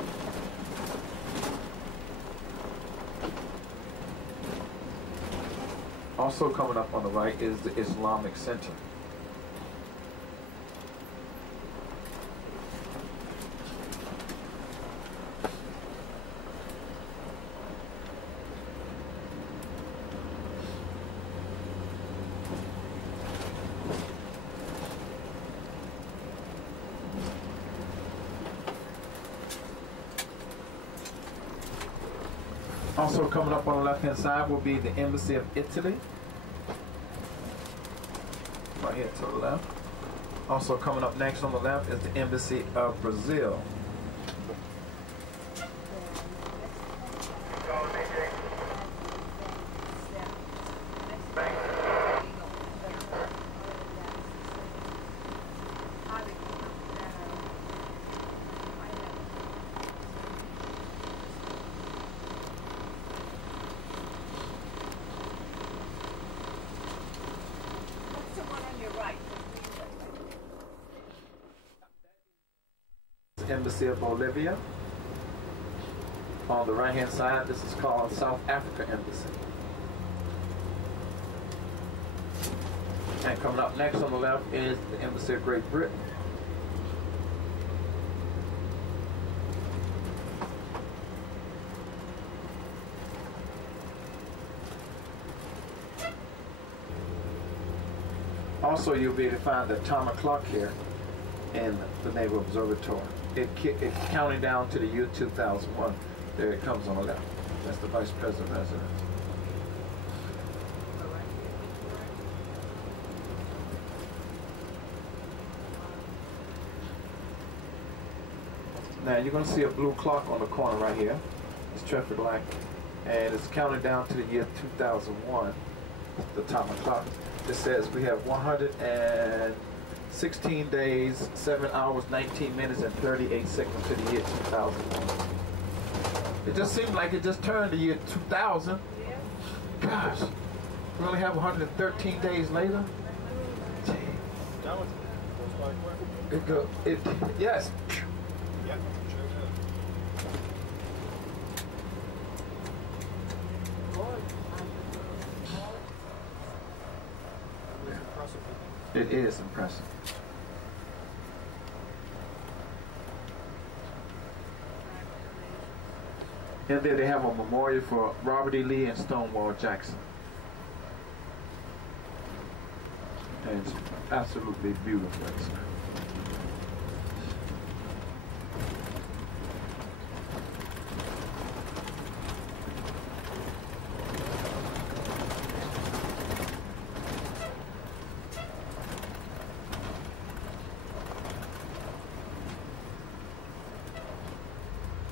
Also coming up on the right is the Islamic Center. Also coming up on the left-hand side will be the Embassy of Italy. Right here to the left. Also coming up next on the left is the Embassy of Brazil. Embassy of Bolivia. On the right hand side, this is called South Africa Embassy. And coming up next on the left is the Embassy of Great Britain. Also, you'll be able to find the atomic clock here in the Naval Observatory. it's counting down to the year 2001. There it comes on the left. That's the Vice President residence. Now you're going to see a blue clock on the corner right here. It's traffic light, and it's counting down to the year 2001. The time of clock. It says we have 116 days, 7 hours, 19 minutes, and 38 seconds to the year 2001. It just seemed like it just turned the year 2000. Gosh, we only have 113 days later. Yes. Yep, sure does. It is impressive. And there they have a memorial for Robert E. Lee and Stonewall Jackson. And it's absolutely beautiful.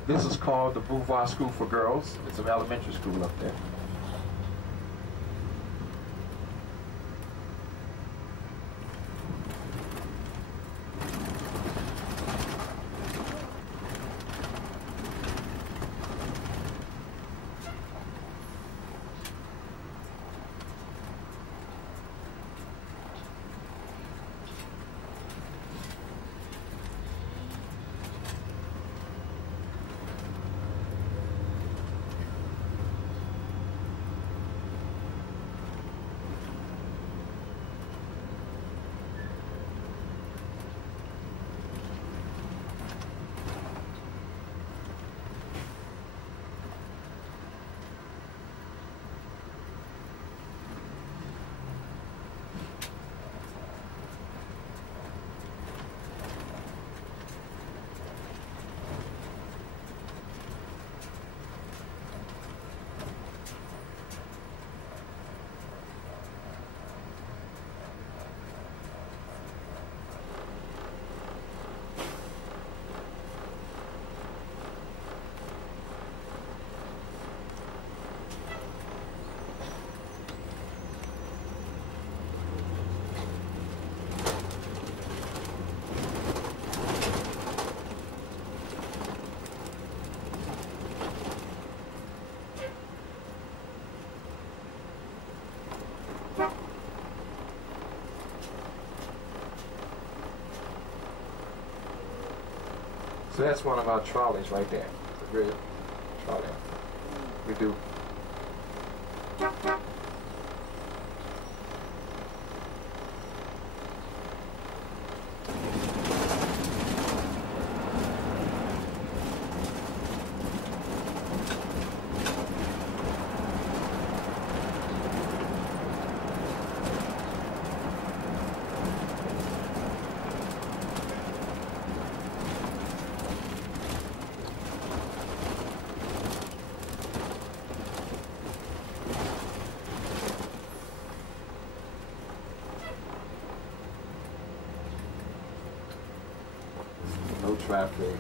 This is called the Beauvoir School for Girls. It's an elementary school up there. So that's one of our trolleys right there. The real trolley. We do. No traffic.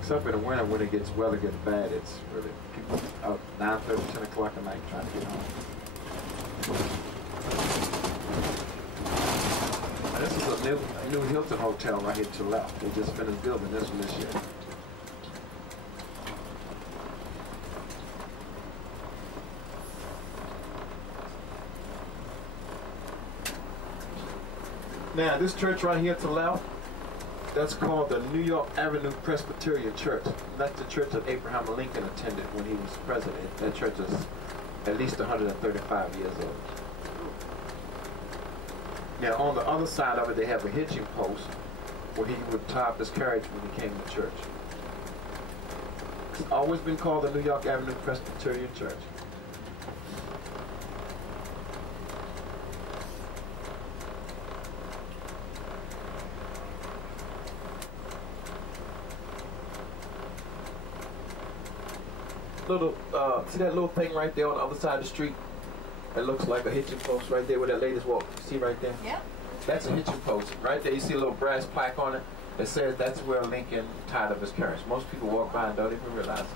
Except in the winter when it gets weather gets bad, it's really people out 9:30, 10 o'clock at night trying to get home. Now, this is a new Hilton hotel right here to the left. They just finished building this one this year. Now, this church right here to the left, that's called the New York Avenue Presbyterian Church. That's the church that Abraham Lincoln attended when he was president. That church is at least 135 years old. Now, on the other side of it, they have a hitching post where he would tie up his carriage when he came to church. It's always been called the New York Avenue Presbyterian Church. little thing right there on the other side of the street? It looks like a hitching post right there where that lady's walking. You see right there? Yep. That's a hitching post. Right there, you see a little brass plaque on it that says that's where Lincoln tied up his carriage. Most people walk by and don't even realize it.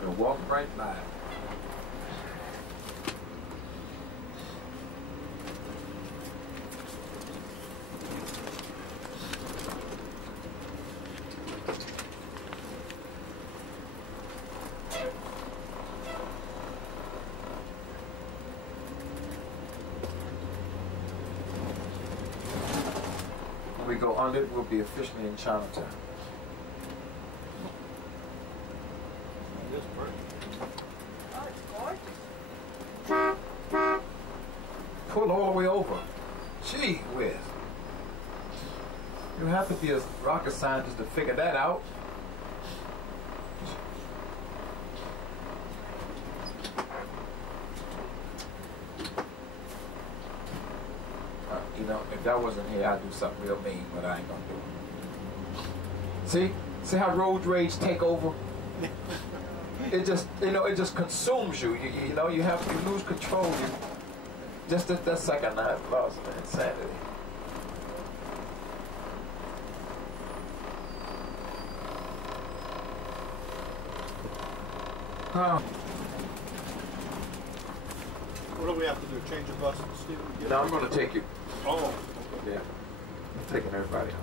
You're walking right by it. When we go under it, we'll be officially in Chinatown. Pull all the way over. Gee whiz. You have to be a rocket scientist to figure that out. You know, if that wasn't here, I'd do something real mean, but I ain't gonna do it. See how road rage take over? It just, you know, it just consumes you. You know, you lose control. Just that second I've lost insanity. What do we have to do? Change the bus, Steve? No, I'm going to take you. Oh. Yeah. I'm taking everybody out.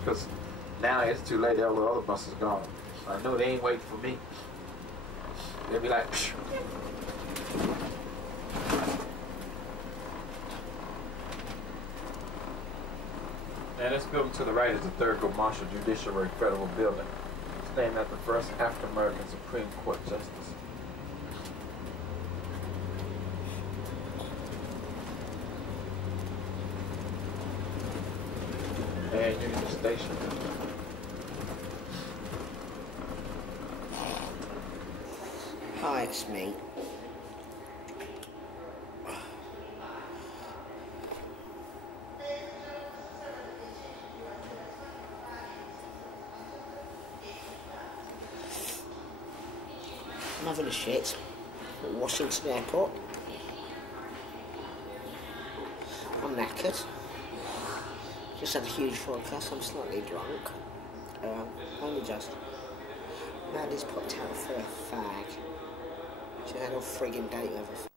Because now it's too late. All the other buses gone. I know they ain't waiting for me. They'll be like, psh. And this building to the right is the Thurgood Marshall Judiciary Federal Building. It's named after the first African-American Supreme Court Justice. And Union Station. Hi, it's me. I'm having a shit at Washington Airport. I'm knackered. Just had a huge forecast. I'm slightly drunk. Only just. Maddie's popped out for a fag. She had a friggin' date with her.